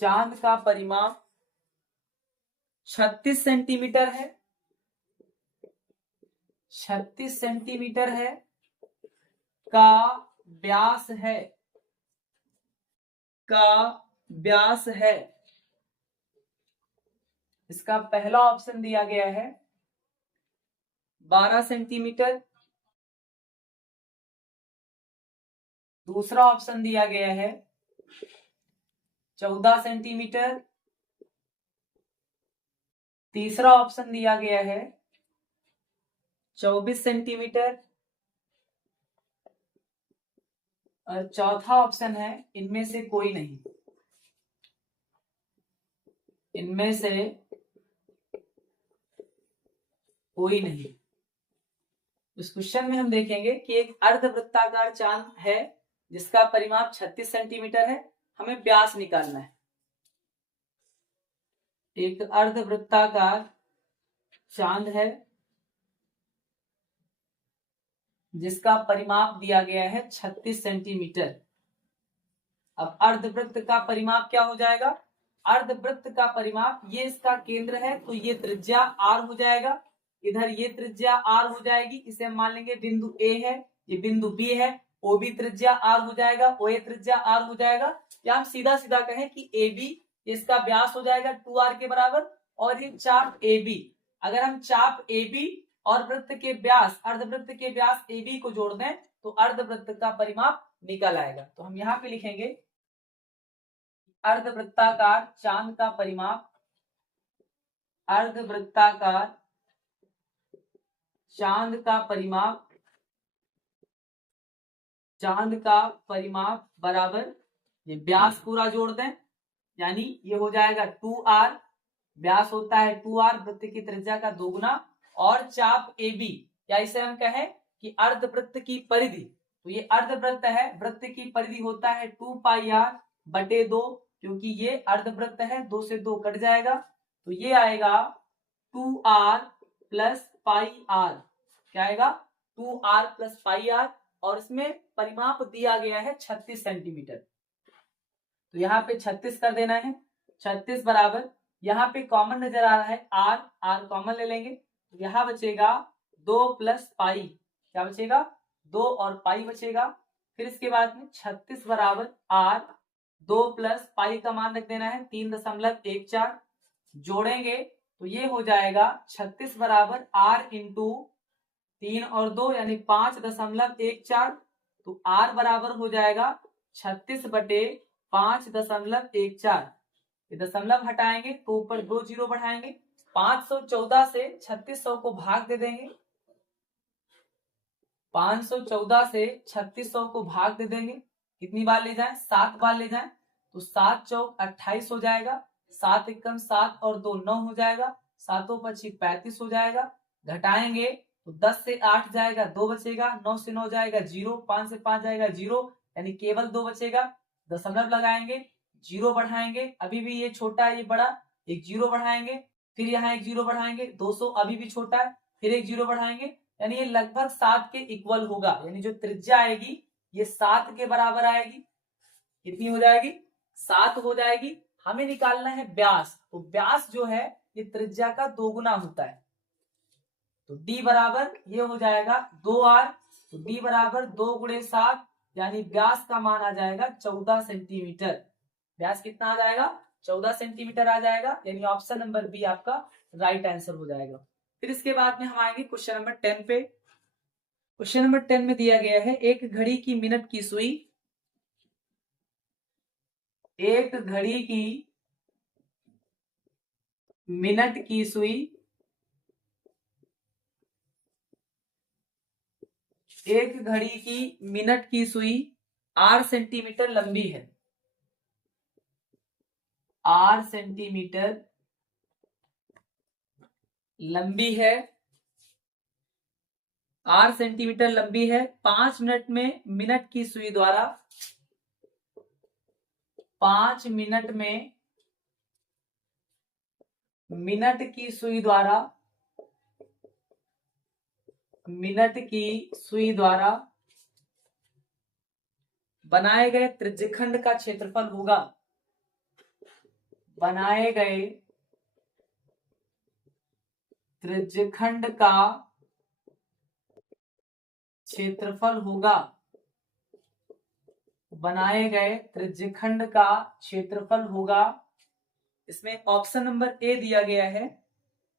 चांद का परिमाप 36 सेंटीमीटर है, 36 सेंटीमीटर है का व्यास है, इसका पहला ऑप्शन दिया गया है 12 सेंटीमीटर, दूसरा ऑप्शन दिया गया है 14 सेंटीमीटर, तीसरा ऑप्शन दिया गया है 24 सेंटीमीटर, और चौथा ऑप्शन है इनमें से कोई नहीं, इनमें से कोई नहीं। इस क्वेश्चन में हम देखेंगे कि एक अर्धवृत्ताकार चांद है जिसका परिमाप 36 सेंटीमीटर है, हमें व्यास निकालना है। एक अर्धवृत्ताकार चांद है जिसका परिमाप दिया गया है 36 सेंटीमीटर। अब अर्धवृत्त का परिमाप क्या हो जाएगा, अर्धवृत्त का परिमाप, ये इसका केंद्र है तो ये त्रिज्या आर हो जाएगा, इधर ये त्रिज्या आर हो जाएगी, इसे हम मान लेंगे बिंदु ए है, ये बिंदु बी है, ओ बी त्रिज्या आर हो जाएगा, ओ ए त्रिज्या आर हो जाएगा, या हम सीधा सीधा कहें कि ए बी इसका व्यास हो जाएगा 2r के बराबर, और ये चाप ए बी, अगर हम चाप ए बी और वृत्त के व्यास, अर्धवृत्त के व्यास ए बी को जोड़ दें तो अर्धवृत्त का परिमाप निकल आएगा। तो हम यहाँ पे लिखेंगे अर्धवृत्ताकार चांद का परिमाप, अर्धवृत्ताकार चांद का परिमाप, चांद का परिमाप बराबर, ये व्यास पूरा जोड़ दें, यानी ये हो जाएगा 2r, व्यास होता है 2r, वृत्त की त्रिज्या का दोगुना, और चाप AB, या इसे हम कहें कि अर्धवृत्त की परिधि, तो ये अर्धवृत्त है, वृत्त की परिधि होता है 2 पाई r बटे 2, क्योंकि ये अर्धवृत्त है, 2 से 2 कट जाएगा, तो ये आएगा 2r प्लस पाई r, क्या आएगा 2r प्लस पाई r, और इसमें परिमाप दिया गया है 36 सेंटीमीटर, तो यहाँ पे 36 कर देना है, 36 बराबर, यहाँ पे कॉमन नजर आ रहा है r कॉमन ले लेंगे, तो यहाँ बचेगा 2 प्लस पाई, क्या बचेगा 2 और पाई बचेगा, फिर इसके बाद में 36 बराबर r, 2 प्लस पाई का मान रख देना है 3.14, जोड़ेंगे तो ये हो जाएगा 36 बराबर r इंटू 3 और 2 यानी 5.14, तो r बराबर हो जाएगा 36 बटे 5.14, ये दशमलव हटाएंगे तो ऊपर 2 जीरो बढ़ाएंगे, 514 से 3600 को भाग दे देंगे, 514 से 3600 को भाग दे देंगे, कितनी बार ले जाएं, 7 बार ले जाएं, तो 7 चौक 28 हो जाएगा, 7 एकम 7 और 2 9 हो जाएगा, 7 पची 35 हो जाएगा, घटाएंगे तो 10 से 8 जाएगा, 2 बचेगा, 9 से 9 जाएगा 0, 5 से 5 जाएगा 0, यानी केवल 2 बचेगा, दशमलव लगाएंगे, 0 बढ़ाएंगे, अभी भी ये छोटा है ये बड़ा, एक 0 बढ़ाएंगे, फिर यहाँ एक 0 बढ़ाएंगे, 200 अभी भी छोटा है, फिर एक 0 बढ़ाएंगे, यानी ये लगभग 7 के इक्वल होगा, यानी जो त्रिज्या आएगी ये 7 के बराबर आएगी, कितनी हो जाएगी, 7 हो जाएगी। हमें निकालना है व्यास, तो व्यास जो है ये त्रिज्या का 2 गुना होता है, तो d बराबर ये हो जाएगा 2r, तो d बराबर 2 गुणे 7, यानी व्यास का मान आ जाएगा 14 सेंटीमीटर। व्यास कितना आ जाएगा, 14 सेंटीमीटर आ जाएगा, यानी ऑप्शन नंबर बी आपका राइट आंसर हो जाएगा। फिर इसके बाद में हम आएंगे क्वेश्चन नंबर 10 पे। क्वेश्चन नंबर 10 में दिया गया है एक घड़ी की मिनट की सुई, एक घड़ी की मिनट की सुई एक घड़ी की मिनट की सुई 8 सेंटीमीटर लंबी है, 8 सेंटीमीटर लंबी है, 8 सेंटीमीटर लंबी है, 5 मिनट में मिनट की सुई द्वारा 5 मिनट में मिनट की सुई द्वारा मिनट की सुई द्वारा बनाए गए त्रिज्यखंड का क्षेत्रफल होगा, बनाए गए त्रिज्यखंड का क्षेत्रफल होगा, बनाए गए त्रिज्यखंड का क्षेत्रफल होगा। इसमें ऑप्शन नंबर ए दिया गया है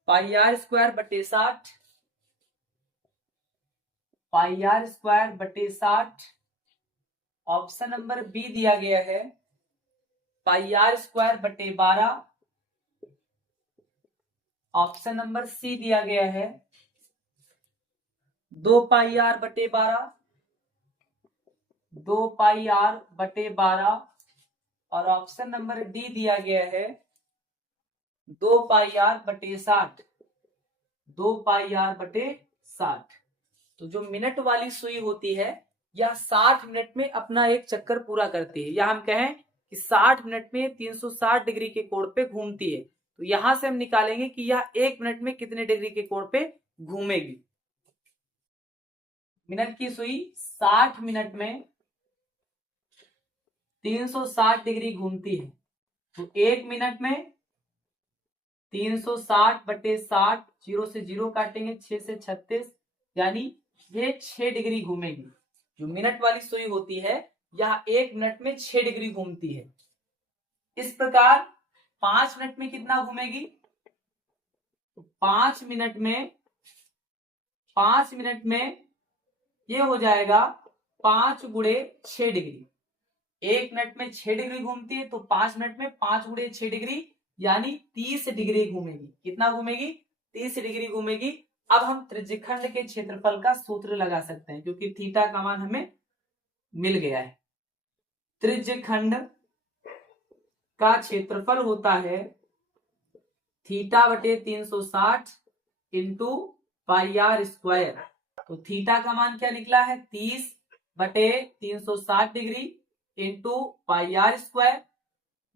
पाई आर स्क्वायर बटे 60, पाई आर स्क्वायर बटे 60। ऑप्शन नंबर बी दिया गया है पाई आर स्क्वायर बटे 12। ऑप्शन नंबर सी दिया गया है 2 पाई आर बटे 12, 2 पाई आर बटे 12। और ऑप्शन नंबर डी दिया गया है 2 पाई आर बटे 60, 2 पाई आर बटे 60। तो जो मिनट वाली सुई होती है यह 60 मिनट में अपना एक चक्कर पूरा करती है, या हम कहें कि 60 मिनट में 360 डिग्री के कोण पे घूमती है। तो यहां से हम निकालेंगे कि यह 1 मिनट में कितने डिग्री के कोण पे घूमेगी। मिनट की सुई 60 मिनट में 360 डिग्री घूमती है, तो 1 मिनट में 360 बटे 60, 0 से 0 काटेंगे, 6 से 36, यानी ये 6 डिग्री घूमेगी। जो मिनट वाली सुई होती है यह 1 मिनट में 6 डिग्री घूमती है। इस प्रकार 5 मिनट में कितना घूमेगी, तो 5 मिनट में ये हो जाएगा 5 गुणे 6 डिग्री। 1 मिनट में 6 डिग्री घूमती है, तो 5 मिनट में 5 गुणे 6 डिग्री, यानी 30 डिग्री घूमेगी। कितना घूमेगी, 30 डिग्री घूमेगी। अब हम त्रिज्यखंड के क्षेत्रफल का सूत्र लगा सकते हैं, क्योंकि थीटा का मान हमें मिल गया है। त्रिज्यखंड का क्षेत्रफल होता है थीटा बटे 360 इंटू पाई आर स्क्वायर। तो थीटा का मान क्या निकला है, 30 बटे 360 degree into pi r square.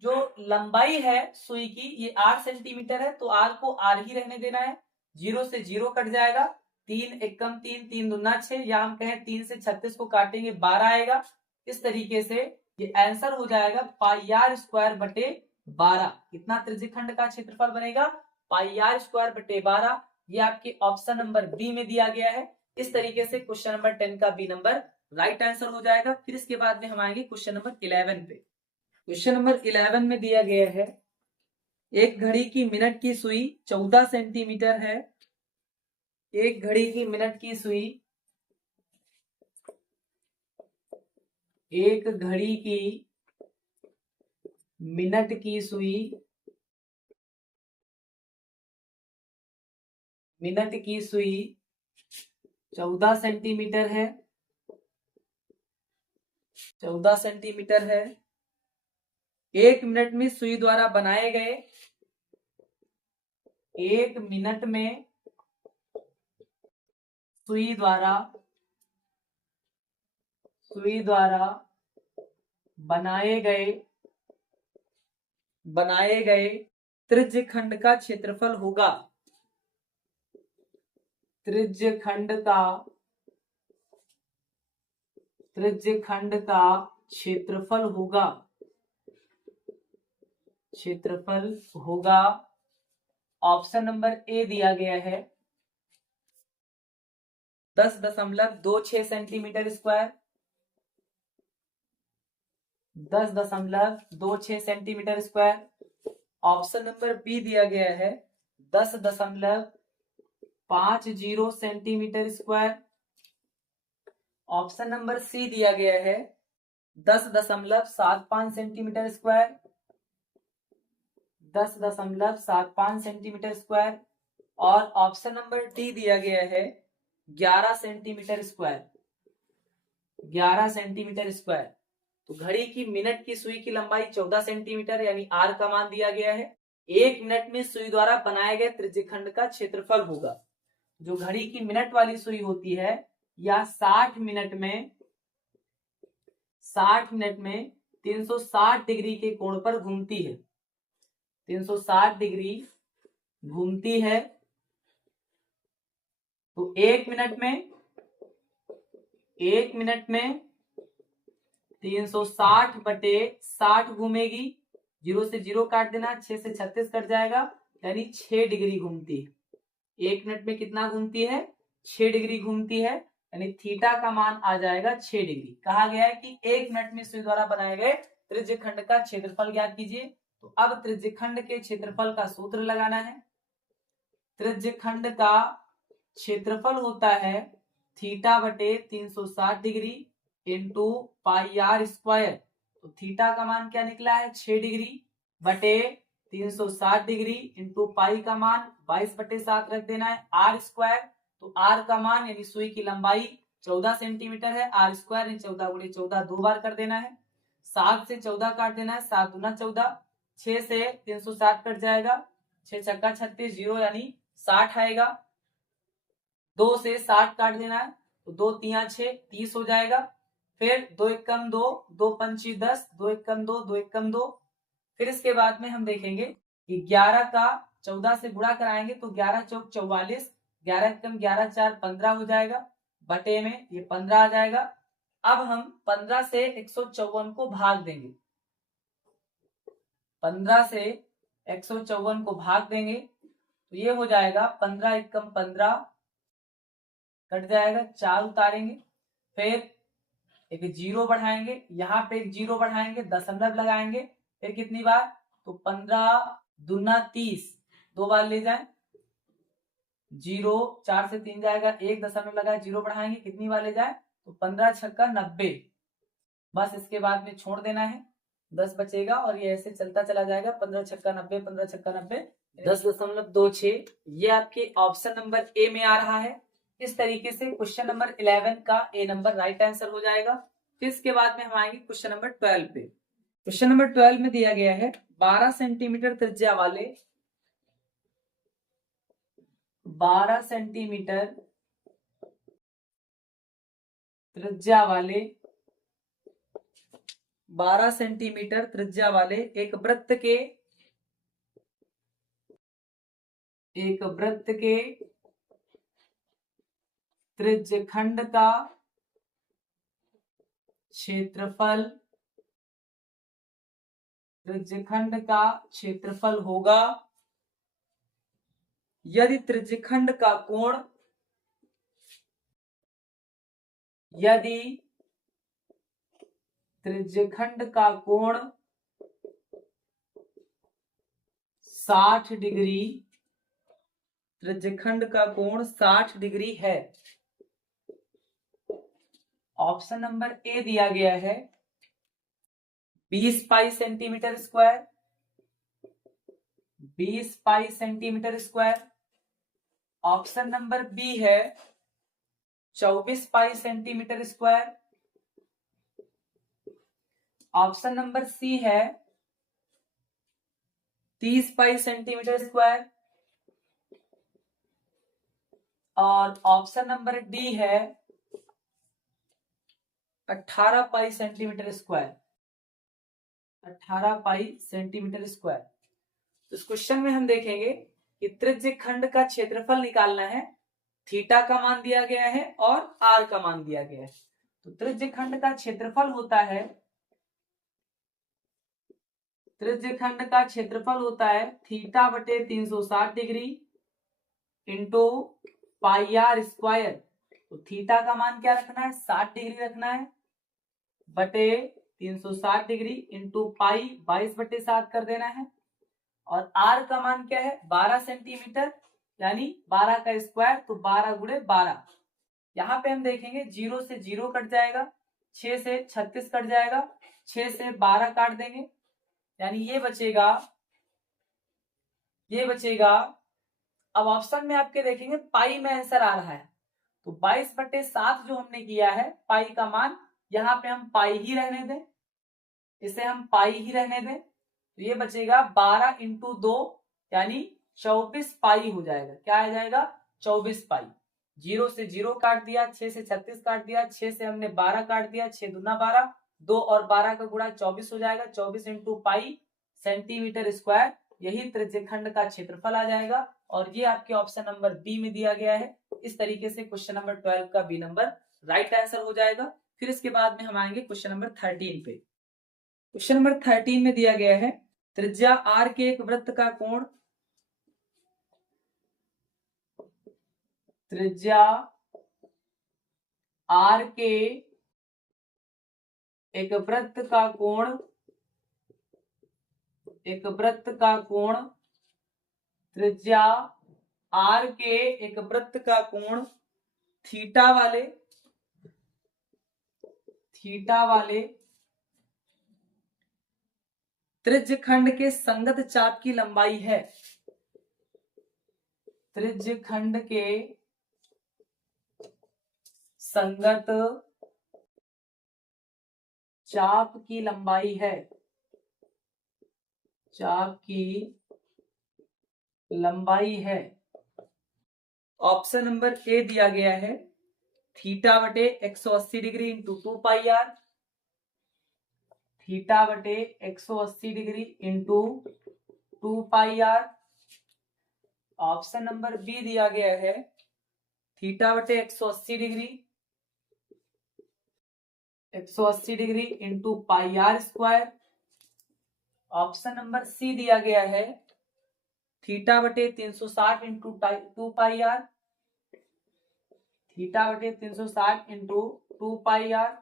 जो लंबाई है सुई की ये 8 सेंटीमीटर है, तो आर को आर ही रहने देना है, 0 से 0 कट जाएगा, 3 एकम 3, 3 दूना 6, या हम कहें 3 से 36 को काटेंगे 12 आएगा। इस तरीके से ये आंसर हो जाएगा पाई आर स्क्वायर बटे 12। कितना त्रिज्यखंड का क्षेत्रफल बनेगा, पाई आर स्क्वायर बटे 12। ये आपके ऑप्शन नंबर बी में दिया गया है। इस तरीके से क्वेश्चन नंबर 10 का बी नंबर राइट आंसर हो जाएगा। फिर इसके बाद में हम आएंगे क्वेश्चन नंबर 11 पे। क्वेश्चन नंबर 11 में दिया गया है एक घड़ी की मिनट की सुई 14 सेंटीमीटर है, एक घड़ी की मिनट की सुई, एक घड़ी की मिनट की सुई, मिनट की सुई 14 सेंटीमीटर है, 14 सेंटीमीटर है। 1 मिनट में सुई द्वारा बनाए गए, 1 मिनट में सुई द्वारा बनाए गए त्रिज्यखंड का क्षेत्रफल होगा। त्रिज्यखंड का क्षेत्रफल होगा। ऑप्शन नंबर ए दिया गया है 10.26 centimetre square, 10.26 centimetre square. Option number B दिया गया है 10.50 centimetre square. Option number C दिया गया है 10.75 सेंटीमीटर स्क्वायर, 10.75 सेंटीमीटर स्क्वायर। और ऑप्शन नंबर डी दिया गया है 11 सेंटीमीटर स्क्वायर, 11 सेंटीमीटर स्क्वायर। तो घड़ी की मिनट की सुई की लंबाई 14 सेंटीमीटर यानी आर का मान दिया गया है। 1 मिनट में सुई द्वारा बनाए गए त्रिज्यखंड का क्षेत्रफल होगा। जो घड़ी की मिनट वाली सुई होती है या 60 मिनट में 360 डिग्री के कोण पर घूमती है, 360 डिग्री घूमती है। तो 1 मिनट में 360/60 घूमेगी। 0 से 0 काट देना, 6 से 36 कट जाएगा, यानी 6 डिग्री घूमती है। 1 मिनट में कितना घूमती है? 6 डिग्री घूमती है, यानी थीटा का मान आ जाएगा 6 डिग्री। कहा गया है कि 1 मिनट में सुई द्वारा बनाए गए त्रिज्यखंड का क्षेत्रफल ज्ञात कीजिए। तो अब त्रिज्यखंड के क्षेत्रफल का सूत्र लगाना है। त्रिज्यखंड का क्षेत्रफल होता है θ/360 degree into pi r square. तो थीटा का मान क्या निकला है? 6 डिग्री बटे 360 डिग्री इंटू पाई का मान 22/7 रख देना है। आर स्क्वायर, तो आर का मान यानी सुई की लंबाई 14 सेंटीमीटर है। आर स्क्वायर 14 × 14 2 बार कर देना है। 7 से 14 काट देना है, 7 दूना 14, 6 से 360 कट जाएगा, 6 छक्का 36 0 यानी 60 आएगा। 2 से 60 काट देना है, तो 2 3 6 30 हो जाएगा। फिर 2 एकम 2, 2 पंची 10, 2 एकम 2, 2 एकम 2। फिर इसके बाद में हम देखेंगे कि 11 का 14 से गुणा कराएंगे तो 11 चौक 44, 11 एकम 11 4 15 हो जाएगा, बटे में ये 15 आ जाएगा। अब हम 15 से 154 को भाग देंगे, 15 से 154 को भाग देंगे तो ये हो जाएगा 15 एकम 15 कट जाएगा, 4 उतारेंगे, फिर एक 0 बढ़ाएंगे, यहाँ पे एक 0 बढ़ाएंगे, दशमलव लगाएंगे, फिर कितनी बार? तो 15 दूना 30, 2 बार ले जाए, 0 4 से 3 जाएगा, एक दशमलव लगाए, 0 बढ़ाएंगे, कितनी बार ले जाए? तो 15 छक्का 90। बस इसके बाद में छोड़ देना है, 10 बचेगा और ये ऐसे चलता चला जाएगा। 15 छक्का 90, 15 छक्का 90, 10.26। ये आपके ऑप्शन नंबर ए में आ रहा है। इस तरीके से क्वेश्चन नंबर 11 का ए नंबर राइट आंसर हो जाएगा। फिर इसके बाद में हम आएंगे क्वेश्चन नंबर 12 पे। क्वेश्चन नंबर 12 में दिया गया है 12 सेंटीमीटर त्रिज्या वाले 12 सेंटीमीटर त्रिज्या वाले एक वृत्त के त्रिज्यखंड का क्षेत्रफल होगा यदि त्रिज्यखंड का कोण 60 डिग्री, त्रिज्यखंड का कोण 60 डिग्री है। ऑप्शन नंबर ए दिया गया है 20 pi centimetre square, 20 pi centimetre square. Option number B है 24 pi centimetre square. Option number C है 30 पाई सेंटीमीटर स्क्वायर। और ऑप्शन नंबर डी है 18 pi centimetre square. 18 pi centimetre square. तो इस क्वेश्चन में हम देखेंगे कि त्रिज्य खंड का क्षेत्रफल निकालना है। थीटा का मान दिया गया है और आर का मान दिया गया है। तो त्रिज्य खंड का क्षेत्रफल होता है, त्रिज्य खंड का क्षेत्रफल होता है थीटा बटे 360 degree into pi r square. तो थीटा का मान क्या रखना है, 60 डिग्री रखना है, बटे 360 डिग्री इंटू पाई 22/7 कर देना है। और आर का मान क्या है, 12 सेंटीमीटर, यानी 12 का स्क्वायर, तो 12 गुणे 12। यहाँ पे हम देखेंगे 0 से 0 कट जाएगा, 6 से 36 कट जाएगा, 6 से 12 काट देंगे, यानी ये बचेगा, ये बचेगा। अब ऑप्शन में आपके देखेंगे पाई में आंसर आ रहा है, तो 22/7 जो हमने किया है पाई का मान, यहाँ पे हम पाई ही रहने दें, इसे हम पाई ही रहने दें, तो ये बचेगा 12 इंटू 2, यानी 24 पाई हो जाएगा। क्या आ जाएगा, 24 पाई। 0 से 0 काट दिया, 6 से 36 काट दिया, 6 से हमने 12 काट दिया, 6 दूना 12, 2 और 12 का गुणा 24 हो जाएगा। 24 इंटू पाई सेंटीमीटर स्क्वायर, यही त्रिज्यखंड का क्षेत्रफल आ जाएगा। और ये आपके ऑप्शन नंबर बी में दिया गया है। इस तरीके से क्वेश्चन नंबर 12 का बी नंबर राइट आंसर हो जाएगा। फिर इसके बाद में हम आएंगे क्वेश्चन नंबर 13 पे। क्वेश्चन नंबर 13 में दिया गया है त्रिज्या आर के एक वृत्त का कोण, त्रिज्या आर के एक वृत्त का कोण, एक वृत्त का कोण, त्रिज्या आर के एक वृत्त का कोण थीटा वाले, थीटा वाले त्रिज्य खंड के संगत चाप की लंबाई है। त्रिज्य खंड के संगत चाप की लंबाई है, चाप की लंबाई है। ऑप्शन नंबर ए दिया गया है थीटा बटे 180 degree into 2 pi r, theta बटे 180 degree into 2 pi r. Option number B दिया गया है थीटा बटे 180 degree, 180 degree into pi r square. Option number C दिया गया है थीटा बटे 360 इंटू 2 पाई आर, थीटा बटे 360 इंटू 2 पाई आर।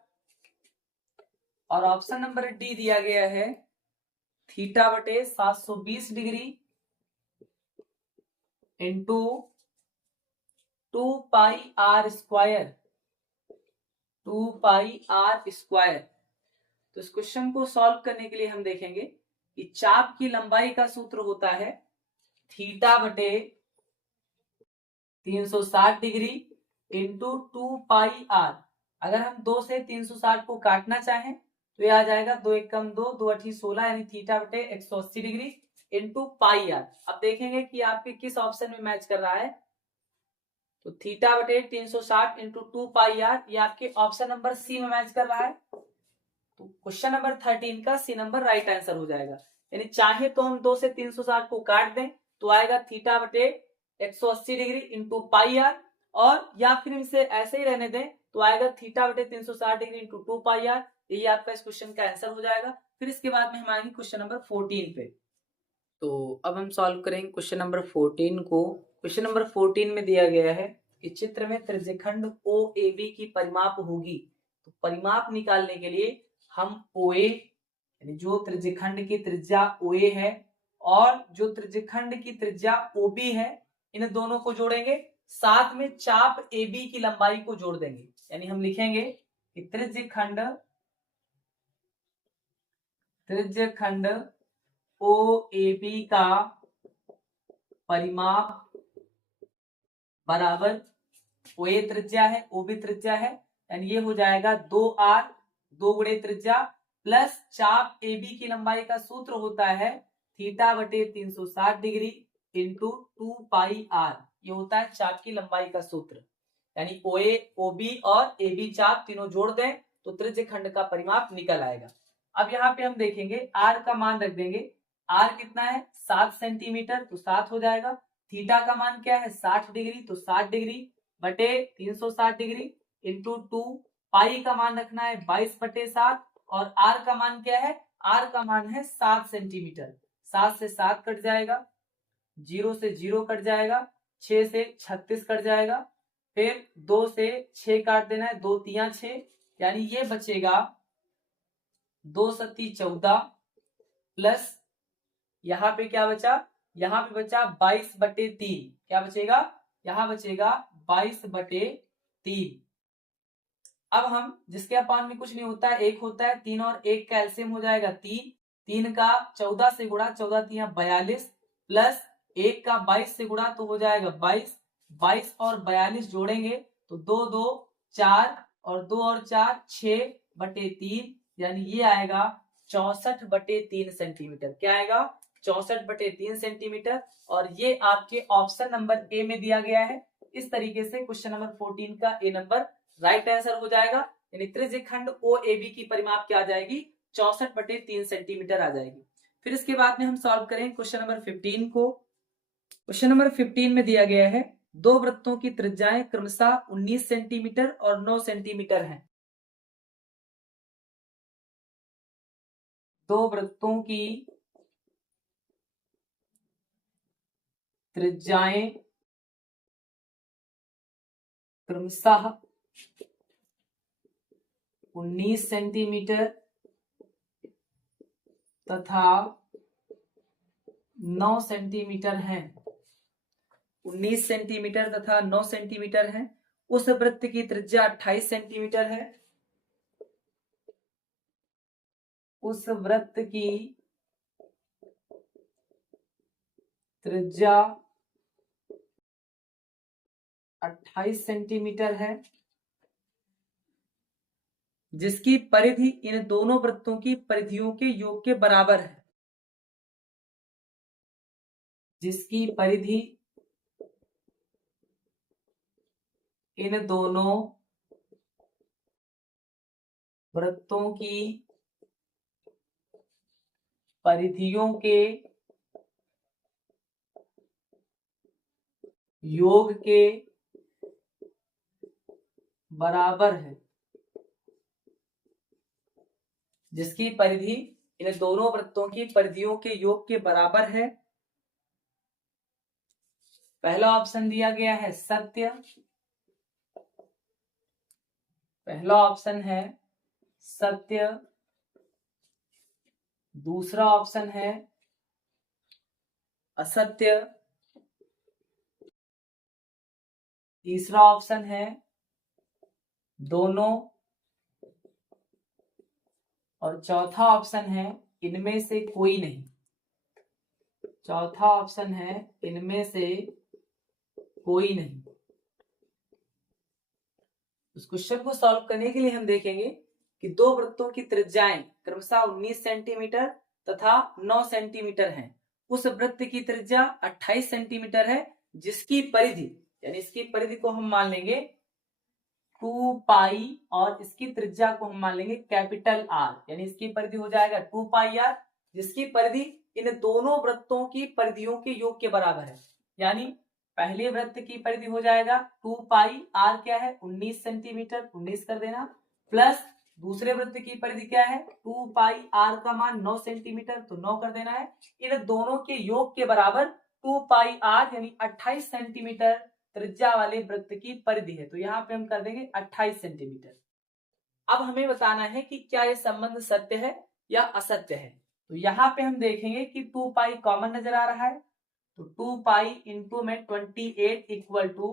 और ऑप्शन नंबर डी दिया गया है थीटा बटे 720 degree into 2 pi r square, 2 pi r square. तो इस क्वेश्चन को सॉल्व करने के लिए हम देखेंगे कि चाप की लंबाई का सूत्र होता है थीटा बटे 360 डिग्री इंटू 2 पाई आर। अगर हम 2 से 360 को काटना चाहें तो यह आ जाएगा 2 एकम 2, 2 अठी 16, यानी थीटा बटे 180 डिग्री इंटू पाई आर। अब देखेंगे कि आपके किस ऑप्शन में मैच कर रहा है। तो थीटा बटे 360 इंटू 2 पाई आर, ये आपके ऑप्शन नंबर सी में मैच कर रहा है। तो क्वेश्चन नंबर 13 का सी नंबर राइट आंसर हो जाएगा। यानी चाहे तो हम 2 से 360 को काट दें तो आएगा थीटा बटे 180 डिग्री इंटू पाई आर, और या फिर इसे ऐसे ही रहने दें तो आएगा थीटा बटे 360 डिग्री इंटू 2 पाई आर। यही आपका इस क्वेश्चन का आंसर हो जाएगा। फिर इसके बाद में हम आएंगे क्वेश्चन नंबर 14 पे। तो अब हम सॉल्व करेंगे क्वेश्चन नंबर 14 को। क्वेश्चन नंबर 14 में दिया गया है कि चित्र में त्रिज्यखंड OAB की परिमाप होगी। तो परिमाप निकालने के लिए हम OA, यानी जो त्रिज्यखंड की त्रिज्या OA है और जो त्रिज्यखंड की त्रिज्या OB है, इन दोनों को जोड़ेंगे, साथ में चाप AB की लंबाई को जोड़ देंगे। यानी हम लिखेंगे कि त्रिज्यखंड OAB का परिमाप बराबर ओ ए त्रिज्या है, ओ बी त्रिज्या है, यानी ये हो जाएगा 2r, 2 गुणे त्रिज्या प्लस चाप ए बी की लंबाई का सूत्र होता है थीटा बटे 360 डिग्री इंटू 2 पाई आर। ये होता है चाप की लंबाई का सूत्र, यानी ओ ए, ओ बी और ए बी चाप तीनों जोड़ दें तो त्रिज्य खंड का परिमाप निकल आएगा। अब यहाँ पे हम देखेंगे आर का मान रख देंगे, आर कितना है 7 सेंटीमीटर, तो 7 हो जाएगा। थीटा का मान क्या है 60 डिग्री, तो 60 डिग्री बटे 360 डिग्री इंटू 2, पाई का मान रखना है 22 बटे 7, और आर का मान क्या है, आर का मान है 7 सेंटीमीटर। 7 से 7 कट जाएगा, 0 से 0 कट जाएगा, 6 से 36 कट जाएगा, फिर 2 से 6 काट देना है, 2 तिया 6, यानी ये बचेगा 2 सत्ती 14 प्लस यहाँ पे क्या बचा, यहाँ पे बचा 22 बटे 3, क्या बचेगा, यहाँ बचेगा 22 बटे 3। अब हम जिसके अपान में कुछ नहीं होता है, एक होता है, 3 और 1 का एलसीएम हो जाएगा 3, 3 का 14 से गुणा, 14 तिया 42 प्लस 1 का 22 से गुणा तो हो जाएगा 22, 22 और 42 जोड़ेंगे तो 2 2 4 और 2 और 4 6 बटे 3, यानी ये आएगा 64 बटे 3 सेंटीमीटर। क्या आएगा, 64 बटे 3 सेंटीमीटर। और ये आपके ऑप्शन नंबर ए में दिया गया है। इस तरीके से क्वेश्चन नंबर 14 का ए नंबर राइट आंसर हो जाएगा, यानी त्रिज्य खंड ओ ए बी की परिमाप क्या आ जाएगी, 64 बटे 3 सेंटीमीटर आ जाएगी। फिर इसके बाद में हम सॉल्व करें क्वेश्चन नंबर 15 को। क्वेश्चन नंबर 15 में दिया गया है दो वृत्तों की त्रिज्याएं क्रमशः 19 सेंटीमीटर और 9 सेंटीमीटर हैं। दो वृत्तों की त्रिज्याएं क्रमशः 19 सेंटीमीटर तथा 9 सेंटीमीटर हैं। 19 सेंटीमीटर तथा 9 सेंटीमीटर हैं। उस वृत्त की त्रिज्या 28 सेंटीमीटर है। उस वृत्त की त्रिज्या 28 सेंटीमीटर है, जिसकी परिधि इन दोनों वृत्तों की परिधियों के योग के बराबर है। जिसकी परिधि इन दोनों वृत्तों की परिधियों के योग के बराबर है। जिसकी परिधि इन दोनों वृत्तों की परिधियों के योग के बराबर है। पहला ऑप्शन दिया गया है सत्य, पहला ऑप्शन है सत्य। दूसरा ऑप्शन है असत्य। तीसरा ऑप्शन है दोनों। और चौथा ऑप्शन है इनमें से कोई नहीं। चौथा ऑप्शन है इनमें से कोई नहीं। उस क्वेश्चन को सॉल्व करने के लिए हम देखेंगे कि दो वृत्तों की त्रिज्याएं क्रमशः 19 सेंटीमीटर तथा 9 सेंटीमीटर हैं। उस वृत्त की त्रिज्या 28 सेंटीमीटर है, जिसकी परिधि, यानी इसकी परिधि को हम मान लेंगे 2 पाई और इसकी त्रिज्या को हम मान लेंगे कैपिटल आर, यानी इसकी परिधि हो जाएगा 2 पाई आर, जिसकी परिधि इन दोनों वृत्तों की परिधियों के योग के बराबर है। यानी पहले वृत्त की परिधि हो जाएगा 2 पाई आर क्या है 19 सेंटीमीटर, 19 कर देना, प्लस दूसरे वृत्त की परिधि क्या है 2 पाई आर का मान 9 सेंटीमीटर, तो 9 कर देना है। इन दोनों के योग के बराबर 2 पाई आर यानी 28 सेंटीमीटर त्रिज्या वाले वृत्त की परिधि है। तो यहाँ पे हम कर देंगे 28 सेंटीमीटर। अब हमें बताना है कि क्या ये संबंध सत्य है या असत्य है। तो यहाँ पे हम देखेंगे कि 2 पाई कॉमन नजर आ रहा है, तो 2 पाई इंटू में 28 इक्वल टू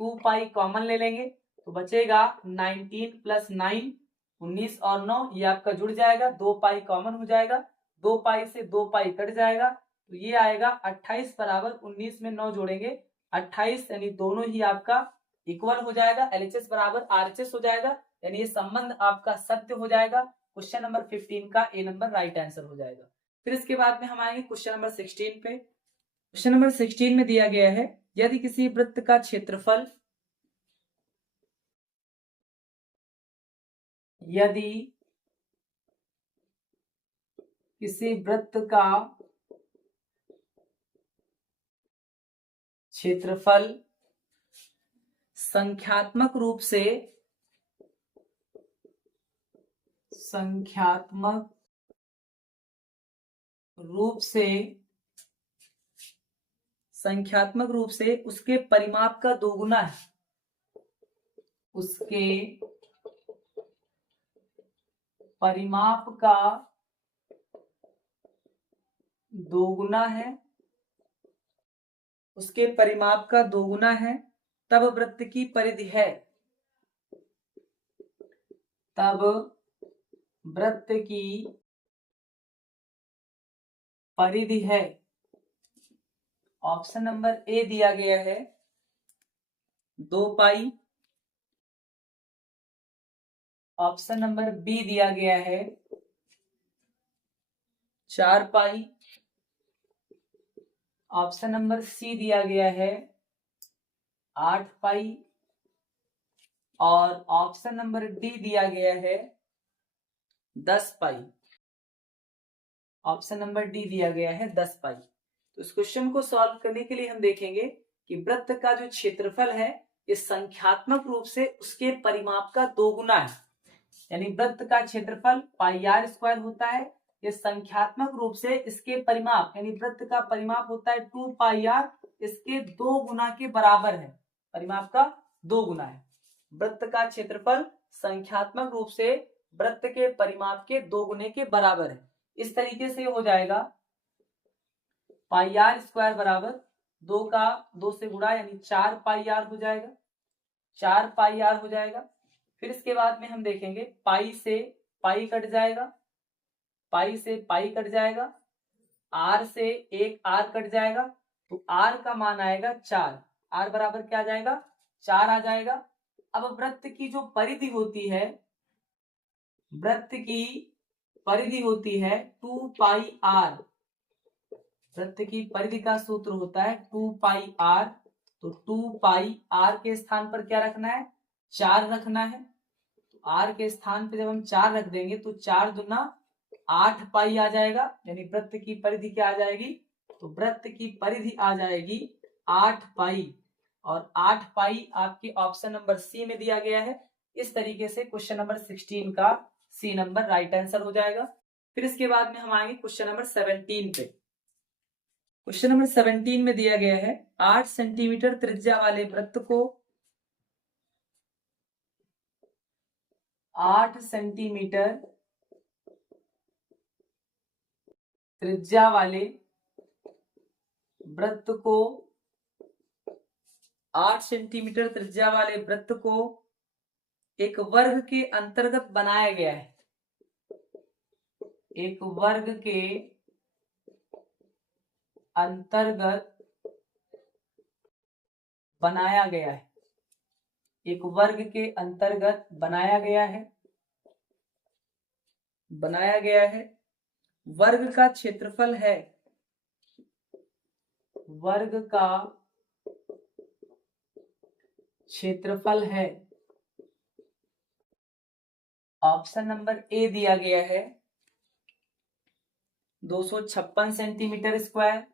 2 पाई कॉमन ले लेंगे तो बचेगा 19 प्लस 9, 19 और 9 ये आपका जुड़ जाएगा, 2 पाई कॉमन हो जाएगा, 2 पाई से 2 पाई कट जाएगा, तो ये आएगा 28 बराबर 19 में 9 जोड़ेंगे 28, यानी दोनों ही आपका इक्वल हो जाएगा, LHS बराबर RHS हो जाएगा, यानी ये संबंध आपका सत्य हो जाएगा। क्वेश्चन नंबर 15 का ए नंबर राइट आंसर हो जाएगा। फिर इसके बाद में हम आएंगे क्वेश्चन नंबर 16 पे। क्वेश्चन नंबर 16 में दिया गया है, यदि किसी वृत्त का क्षेत्रफल संख्यात्मक रूप से उसके परिमाप का दोगुना है, उसके परिमाप का दोगुना है, तब वृत्त की परिधि है, ऑप्शन नंबर ए दिया गया है 2 पाई, ऑप्शन नंबर बी दिया गया है 4 पाई, ऑप्शन नंबर सी दिया गया है 8 पाई और ऑप्शन नंबर डी दिया गया है 10 पाई। ऑप्शन नंबर डी दिया गया है 10 पाई। तो इस क्वेश्चन को सॉल्व करने के लिए हम देखेंगे कि वृत्त का जो क्षेत्रफल है ये संख्यात्मक रूप से उसके परिमाप का दोगुना है, यानी वृत्त का क्षेत्रफल पाई आर स्क्वायर होता है, ये संख्यात्मक रूप से इसके परिमाप यानी वृत्त का परिमाप होता है 2 पाई आर, इसके 2 गुना के बराबर है, परिमाप का 2 गुना है। वृत्त का क्षेत्रफल संख्यात्मक रूप से वृत्त के परिमाप के 2 गुने के बराबर है। इस तरीके से हो जाएगा पाई आर स्क्वायर बराबर 2 का 2 से गुणा यानी 4 पाई आर हो जाएगा, 4 पाई आर हो जाएगा। फिर इसके बाद में हम देखेंगे पाई से पाई कट जाएगा, पाई से पाई कट जाएगा, आर से एक आर कट जाएगा, तो आर का मान आएगा 4, आर बराबर क्या आ जाएगा 4 आ जाएगा। अब वृत्त की जो परिधि होती है, वृत्त की परिधि होती है 2 पाई आर, वृत्त की परिधि का सूत्र होता है 2 पाई आर, तो 2 पाई आर के स्थान पर क्या रखना है 4 रखना है, तो आर के स्थान पर जब हम 4 रख देंगे तो 4 दूना 8 पाई आ जाएगा, यानी वृत्त की परिधि क्या आ जाएगी, तो वृत्त की परिधि आ जाएगी 8 पाई, और 8 पाई आपके ऑप्शन नंबर सी में दिया गया है। इस तरीके से क्वेश्चन नंबर 16 का सी नंबर राइट आंसर हो जाएगा। फिर इसके बाद में हम आएंगे क्वेश्चन नंबर 17 पे। क्वेश्चन नंबर 17 में दिया गया है 8 सेंटीमीटर त्रिज्या वाले वृत्त को 8 सेंटीमीटर त्रिज्या वाले वृत्त को 8 सेंटीमीटर त्रिज्या वाले वृत्त को एक वर्ग के अंतर्गत बनाया गया है, एक वर्ग के अंतर्गत बनाया गया है, एक वर्ग के अंतर्गत बनाया गया है। वर्ग का क्षेत्रफल है, वर्ग का क्षेत्रफल है, ऑप्शन नंबर ए दिया गया है 256 centimetre square,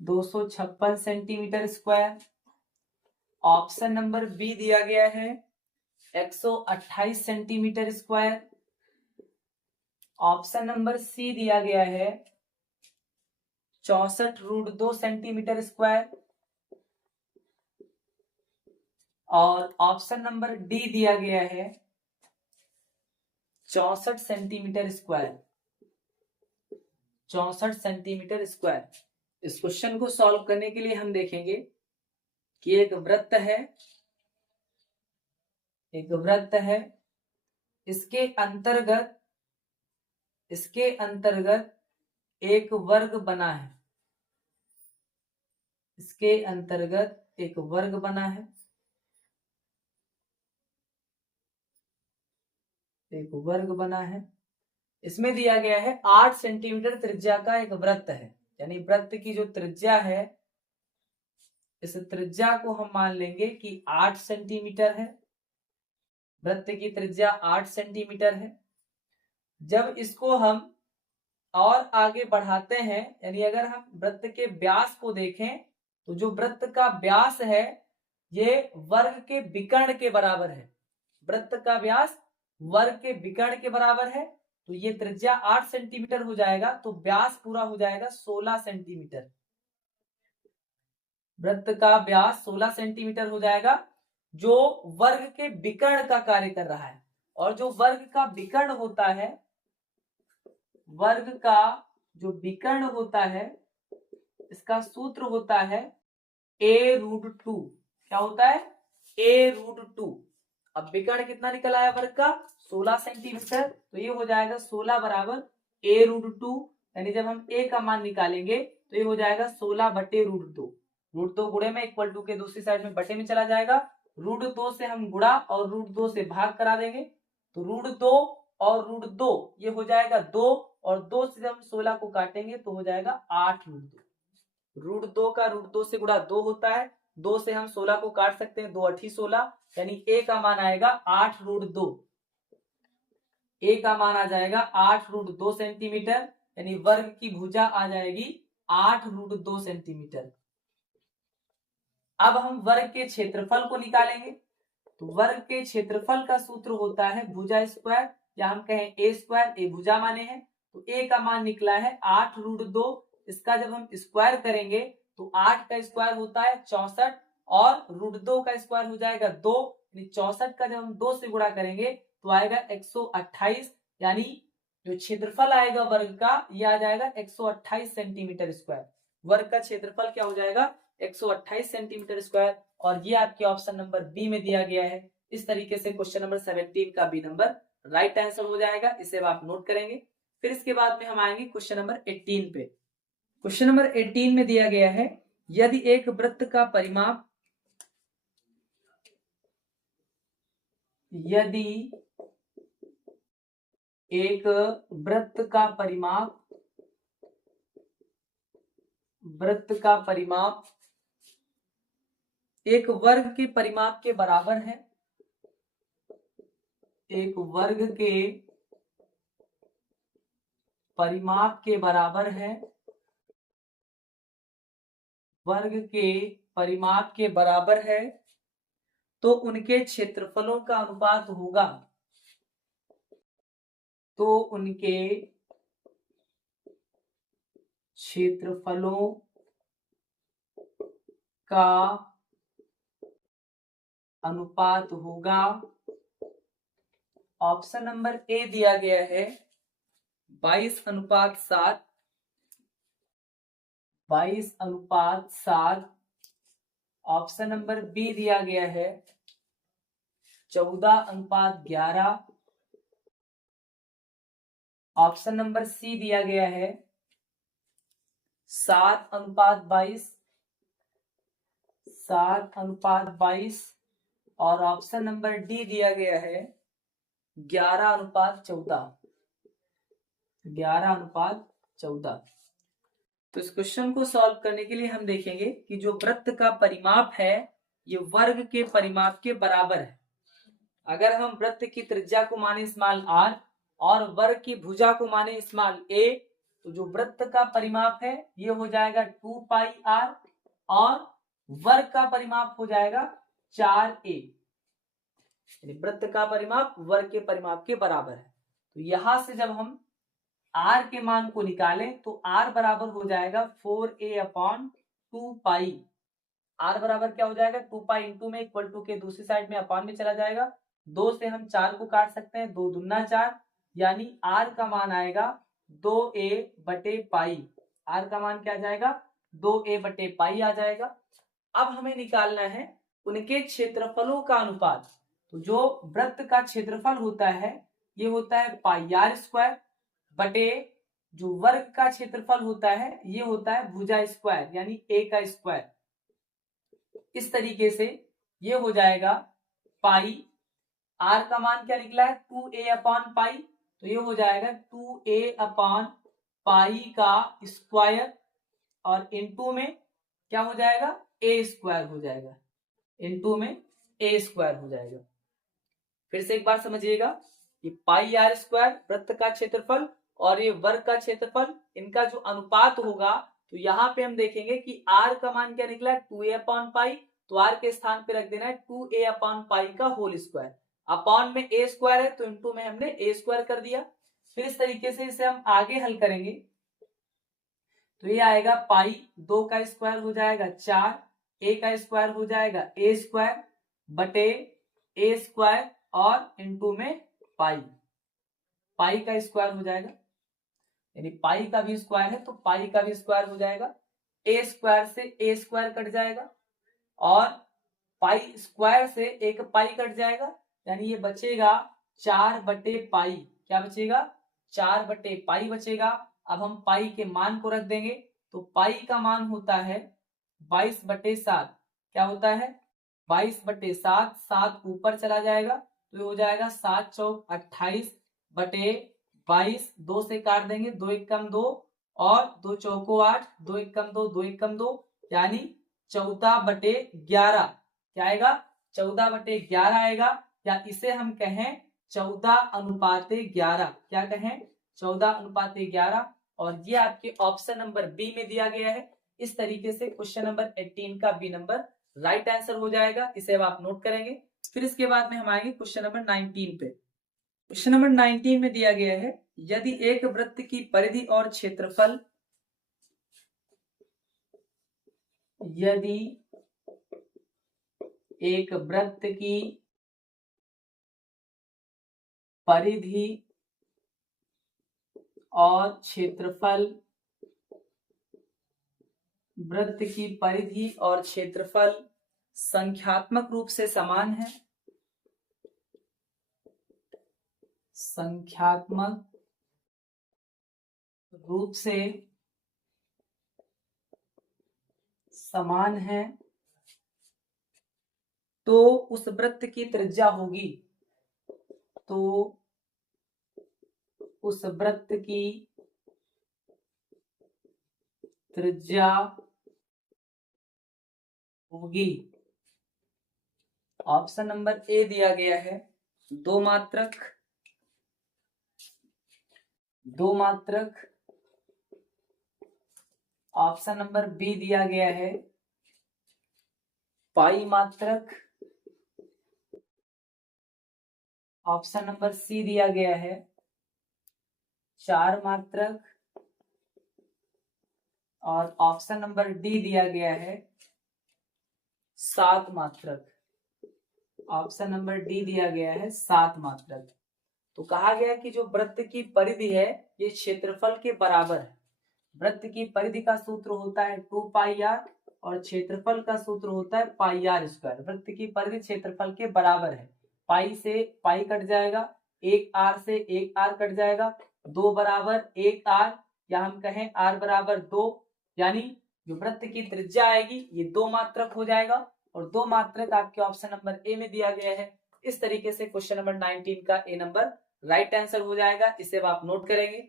256 centimetre square. Option number B दिया गया है 128 centimetre square, option number C दिया गया है 64√2 सेंटीमीटर स्क्वायर, और ऑप्शन नंबर डी दिया गया है 64 सेंटीमीटर स्क्वायर, 64 सेंटीमीटर स्क्वायर। इस क्वेश्चन को सॉल्व करने के लिए हम देखेंगे कि एक वृत्त है, इसके अंतर्गत एक वर्ग बना है, इसके अंतर्गत एक वर्ग बना है, एक वर्ग बना है। इसमें दिया गया है 8 सेंटीमीटर त्रिज्या का एक वृत्त है, यानी वृत्त की जो त्रिज्या है, इस त्रिज्या को हम मान लेंगे कि 8 सेंटीमीटर है। वृत्त की त्रिज्या 8 सेंटीमीटर है। जब इसको हम और आगे बढ़ाते हैं, यानी अगर हम वृत्त के व्यास को देखें तो जो वृत्त का व्यास है ये वर्ग के विकर्ण के बराबर है। वृत्त का व्यास वर्ग के विकर्ण के बराबर है, तो ये त्रिज्या 8 सेंटीमीटर हो जाएगा, तो व्यास पूरा हो जाएगा 16 सेंटीमीटर। वृत्त का व्यास 16 सेंटीमीटर हो जाएगा, जो वर्ग के विकर्ण का कार्य कर रहा है। और जो वर्ग का विकर्ण होता है, वर्ग का जो विकर्ण होता है, इसका सूत्र होता है a√2। क्या होता है? a√2। अब विकर्ण कितना निकल आया वर्ग का? 16 सेंटीमीटर, तो ये हो जाएगा 16 बराबर a√2, यानी जब हम a का मान निकालेंगे तो ये हो जाएगा 16/√2। √2 गुणे में इक्वल टू के दूसरी साइड में बटे में चला जाएगा। √2 से हम गुणा और √2 से भाग करा देंगे, तो √2 और √2 ये हो जाएगा 2, और 2 से जब हम 16 को काटेंगे तो हो जाएगा 8√2। √2 का √2 से गुणा 2 होता है, 2 से हम 16 को काट सकते हैं, 2 8 16, यानी a का मान आएगा 8√2। a का मान आ जाएगा 8√2 सेंटीमीटर, यानी वर्ग की भुजा आ जाएगी 8√2 सेंटीमीटर। अब हम वर्ग के क्षेत्रफल को निकालेंगे, तो वर्ग के क्षेत्रफल का सूत्र होता है भुजा स्क्वायर, या हम कहें a स्क्वायर, a भुजा माने हैं, तो a का मान निकला है 8√2। इसका जब हम स्क्वायर करेंगे तो 8 का स्क्वायर होता है 64, और √2 का स्क्वायर हो जाएगा 2, यानी 64 का जब हम 2 से गुणा करेंगे तो आएगा 128, यानी जो क्षेत्रफल आएगा वर्ग का ये आ जाएगा 128 सेंटीमीटर स्क्वायर। वर्ग का क्षेत्रफल क्या हो जाएगा? 128 सेंटीमीटर स्क्वायर। और ये आपके ऑप्शन नंबर बी में दिया गया है। इस तरीके से क्वेश्चन नंबर 17 का बी नंबर राइट आंसर हो जाएगा। इसे आप नोट करेंगे। फिर इसके बाद में हम आएंगे क्वेश्चन नंबर 18 पे। क्वेश्चन नंबर 18 में दिया गया है, यदि एक वृत्त का परिमाप, यदि एक वृत्त का परिमाप, वृत्त का परिमाप एक वर्ग के परिमाप के बराबर है, एक वर्ग के परिमाप के बराबर है, वर्ग के परिमाप के बराबर है, तो उनके क्षेत्रफलों का अनुपात होगा, तो उनके क्षेत्रफलों का अनुपात होगा। ऑप्शन नंबर ए दिया गया है 22:7, 22:7। ऑप्शन नंबर बी दिया गया है 14:11। ऑप्शन नंबर सी दिया गया है 7:22, 7:22। और ऑप्शन नंबर डी दिया गया है 11:14, 11:14। तो इस क्वेश्चन को सॉल्व करने के लिए हम देखेंगे कि जो वृत्त का परिमाप है ये वर्ग के परिमाप के बराबर है। अगर हम वृत्त की त्रिज्या को माने स्मॉल r और वर्ग की भुजा को माने स्मॉल a, तो जो वृत्त का परिमाप है ये हो जाएगा 2πr, और वर्ग का परिमाप हो जाएगा 4a। वृत्त का परिमाप वर्ग के परिमाप के बराबर है। तो यहां से जब हम r के मान को निकालें तो r बराबर हो जाएगा 4a/2π। r बराबर क्या हो जाएगा? 2π इंटू में इक्वल टू के दूसरी साइड में अपान में चला जाएगा। 2 से हम 4 को काट सकते हैं, 2 दूना 4, यानी r का मान आएगा 2a/π। r का मान क्या आ जाएगा? 2a/π आ जाएगा। अब हमें निकालना है उनके क्षेत्रफलों का अनुपात। तो जो वृत्त का क्षेत्रफल होता है ये होता है πr² बटे जो वर्ग का क्षेत्रफल होता है ये होता है भुजा स्क्वायर, यानी a का स्क्वायर। इस तरीके से ये हो जाएगा पाई, आर का मान क्या निकला है 2a अपॉन पाई, तो ये हो जाएगा 2a अपॉन पाई का स्क्वायर और इनटू में क्या हो जाएगा a स्क्वायर हो जाएगा, इनटू में a स्क्वायर हो जाएगा। फिर से एक बार समझिएगा, ये पाई आर स्क्वायर वृत्त का क्षेत्रफल और ये वर्ग का क्षेत्रफल, इनका जो अनुपात होगा तो यहाँ पे हम देखेंगे कि r का मान क्या निकला है 2a अपॉन पाई, तो r के स्थान पे रख देना है 2a अपॉन पाई का होल स्क्वायर, अपॉन में a स्क्वायर है तो इनटू में हमने a स्क्वायर कर दिया। फिर इस तरीके से इसे हम आगे हल करेंगे तो ये आएगा पाई 2 का स्क्वायर हो जाएगा 4, a का स्क्वायर हो जाएगा a स्क्वायर बटे a स्क्वायर और इनटू में पाई का स्क्वायर हो जाएगा, यानी पाई का भी स्क्वायर है तो पाई का भी स्क्वायर हो जाएगा, a स्क्वायर से a स्क्वायर कट जाएगा और पाई स्क्वायर से एक पाई कट जाएगा, यानी ये बचेगा 4 बटे पाई, क्या बचेगा 4 बटे पाई बचेगा। अब हम पाई के मान को रख देंगे तो पाई का मान होता है 22 बटे 7, क्या होता है 22 बटे 7, 7 ऊपर चला जाएगा तो ये हो जाएगा 7 चौक 28 बटे 22, 2 से काट देंगे 2 एकम 2 और 2 चौको 8, 2 एकम 2, 2 एकम 2, यानी 14 बटे 11, क्या आएगा 14 बटे 11 आएगा, या इसे हम कहें 14 अनुपाते 11, क्या कहें 14 अनुपाते 11, और ये आपके ऑप्शन नंबर बी में दिया गया है। इस तरीके से क्वेश्चन नंबर 18 का बी नंबर राइट आंसर हो जाएगा, इसे अब आप नोट करेंगे। फिर इसके बाद में हम आएंगे क्वेश्चन नंबर 19 पे। क्वेश्चन नंबर 19 में दिया गया है यदि एक वृत्त की परिधि और क्षेत्रफल, यदि एक वृत्त की परिधि और क्षेत्रफल, वृत्त की परिधि और क्षेत्रफल संख्यात्मक रूप से समान है, संख्यात्मक रूप से समान है, तो उस वृत्त की त्रिज्या होगी, तो उस वृत्त की त्रिज्या होगी। ऑप्शन नंबर ए दिया गया है 2 मात्रक, 2 मात्रक। ऑप्शन नंबर बी दिया गया है पाई मात्रक। ऑप्शन नंबर सी दिया गया है 4 मात्रक और ऑप्शन नंबर डी दिया गया है 7 मात्रक। ऑप्शन नंबर डी दिया गया है 7 मात्रक। तो कहा गया कि जो वृत्त की परिधि है ये क्षेत्रफल के बराबर है। वृत्त की परिधि का सूत्र होता है 2 पाई आर और क्षेत्रफल का सूत्र होता है पाई आर स्क्वायर। वृत्त की परिधि क्षेत्रफल के बराबर है। पाई से पाई कट जाएगा, 1 आर से 1 आर कट जाएगा, 2 बराबर 1 आर, या हम कहें आर बराबर 2, यानी जो वृत्त की त्रिज्या आएगी ये 2 मात्रक हो जाएगा और 2 मात्रक आपके ऑप्शन नंबर ए में दिया गया है। इस तरीके से क्वेश्चन नंबर 19 का ए नंबर राइट आंसर हो जाएगा, इसे आप नोट करेंगे।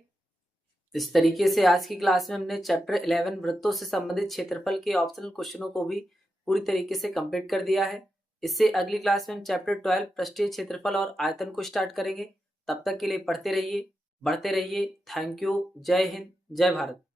इस तरीके से आज की क्लास में हमने चैप्टर 11 वृत्तों से संबंधित क्षेत्रफल के ऑप्शनल क्वेश्चनों को भी पूरी तरीके से कंप्लीट कर दिया है। इससे अगली क्लास में हम चैप्टर 12 पृष्ठीय क्षेत्रफल और आयतन को स्टार्ट करेंगे। तब तक के लिए पढ़ते रहिए, बढ़ते रहिए। Thank you. जय हिंद, जय भारत।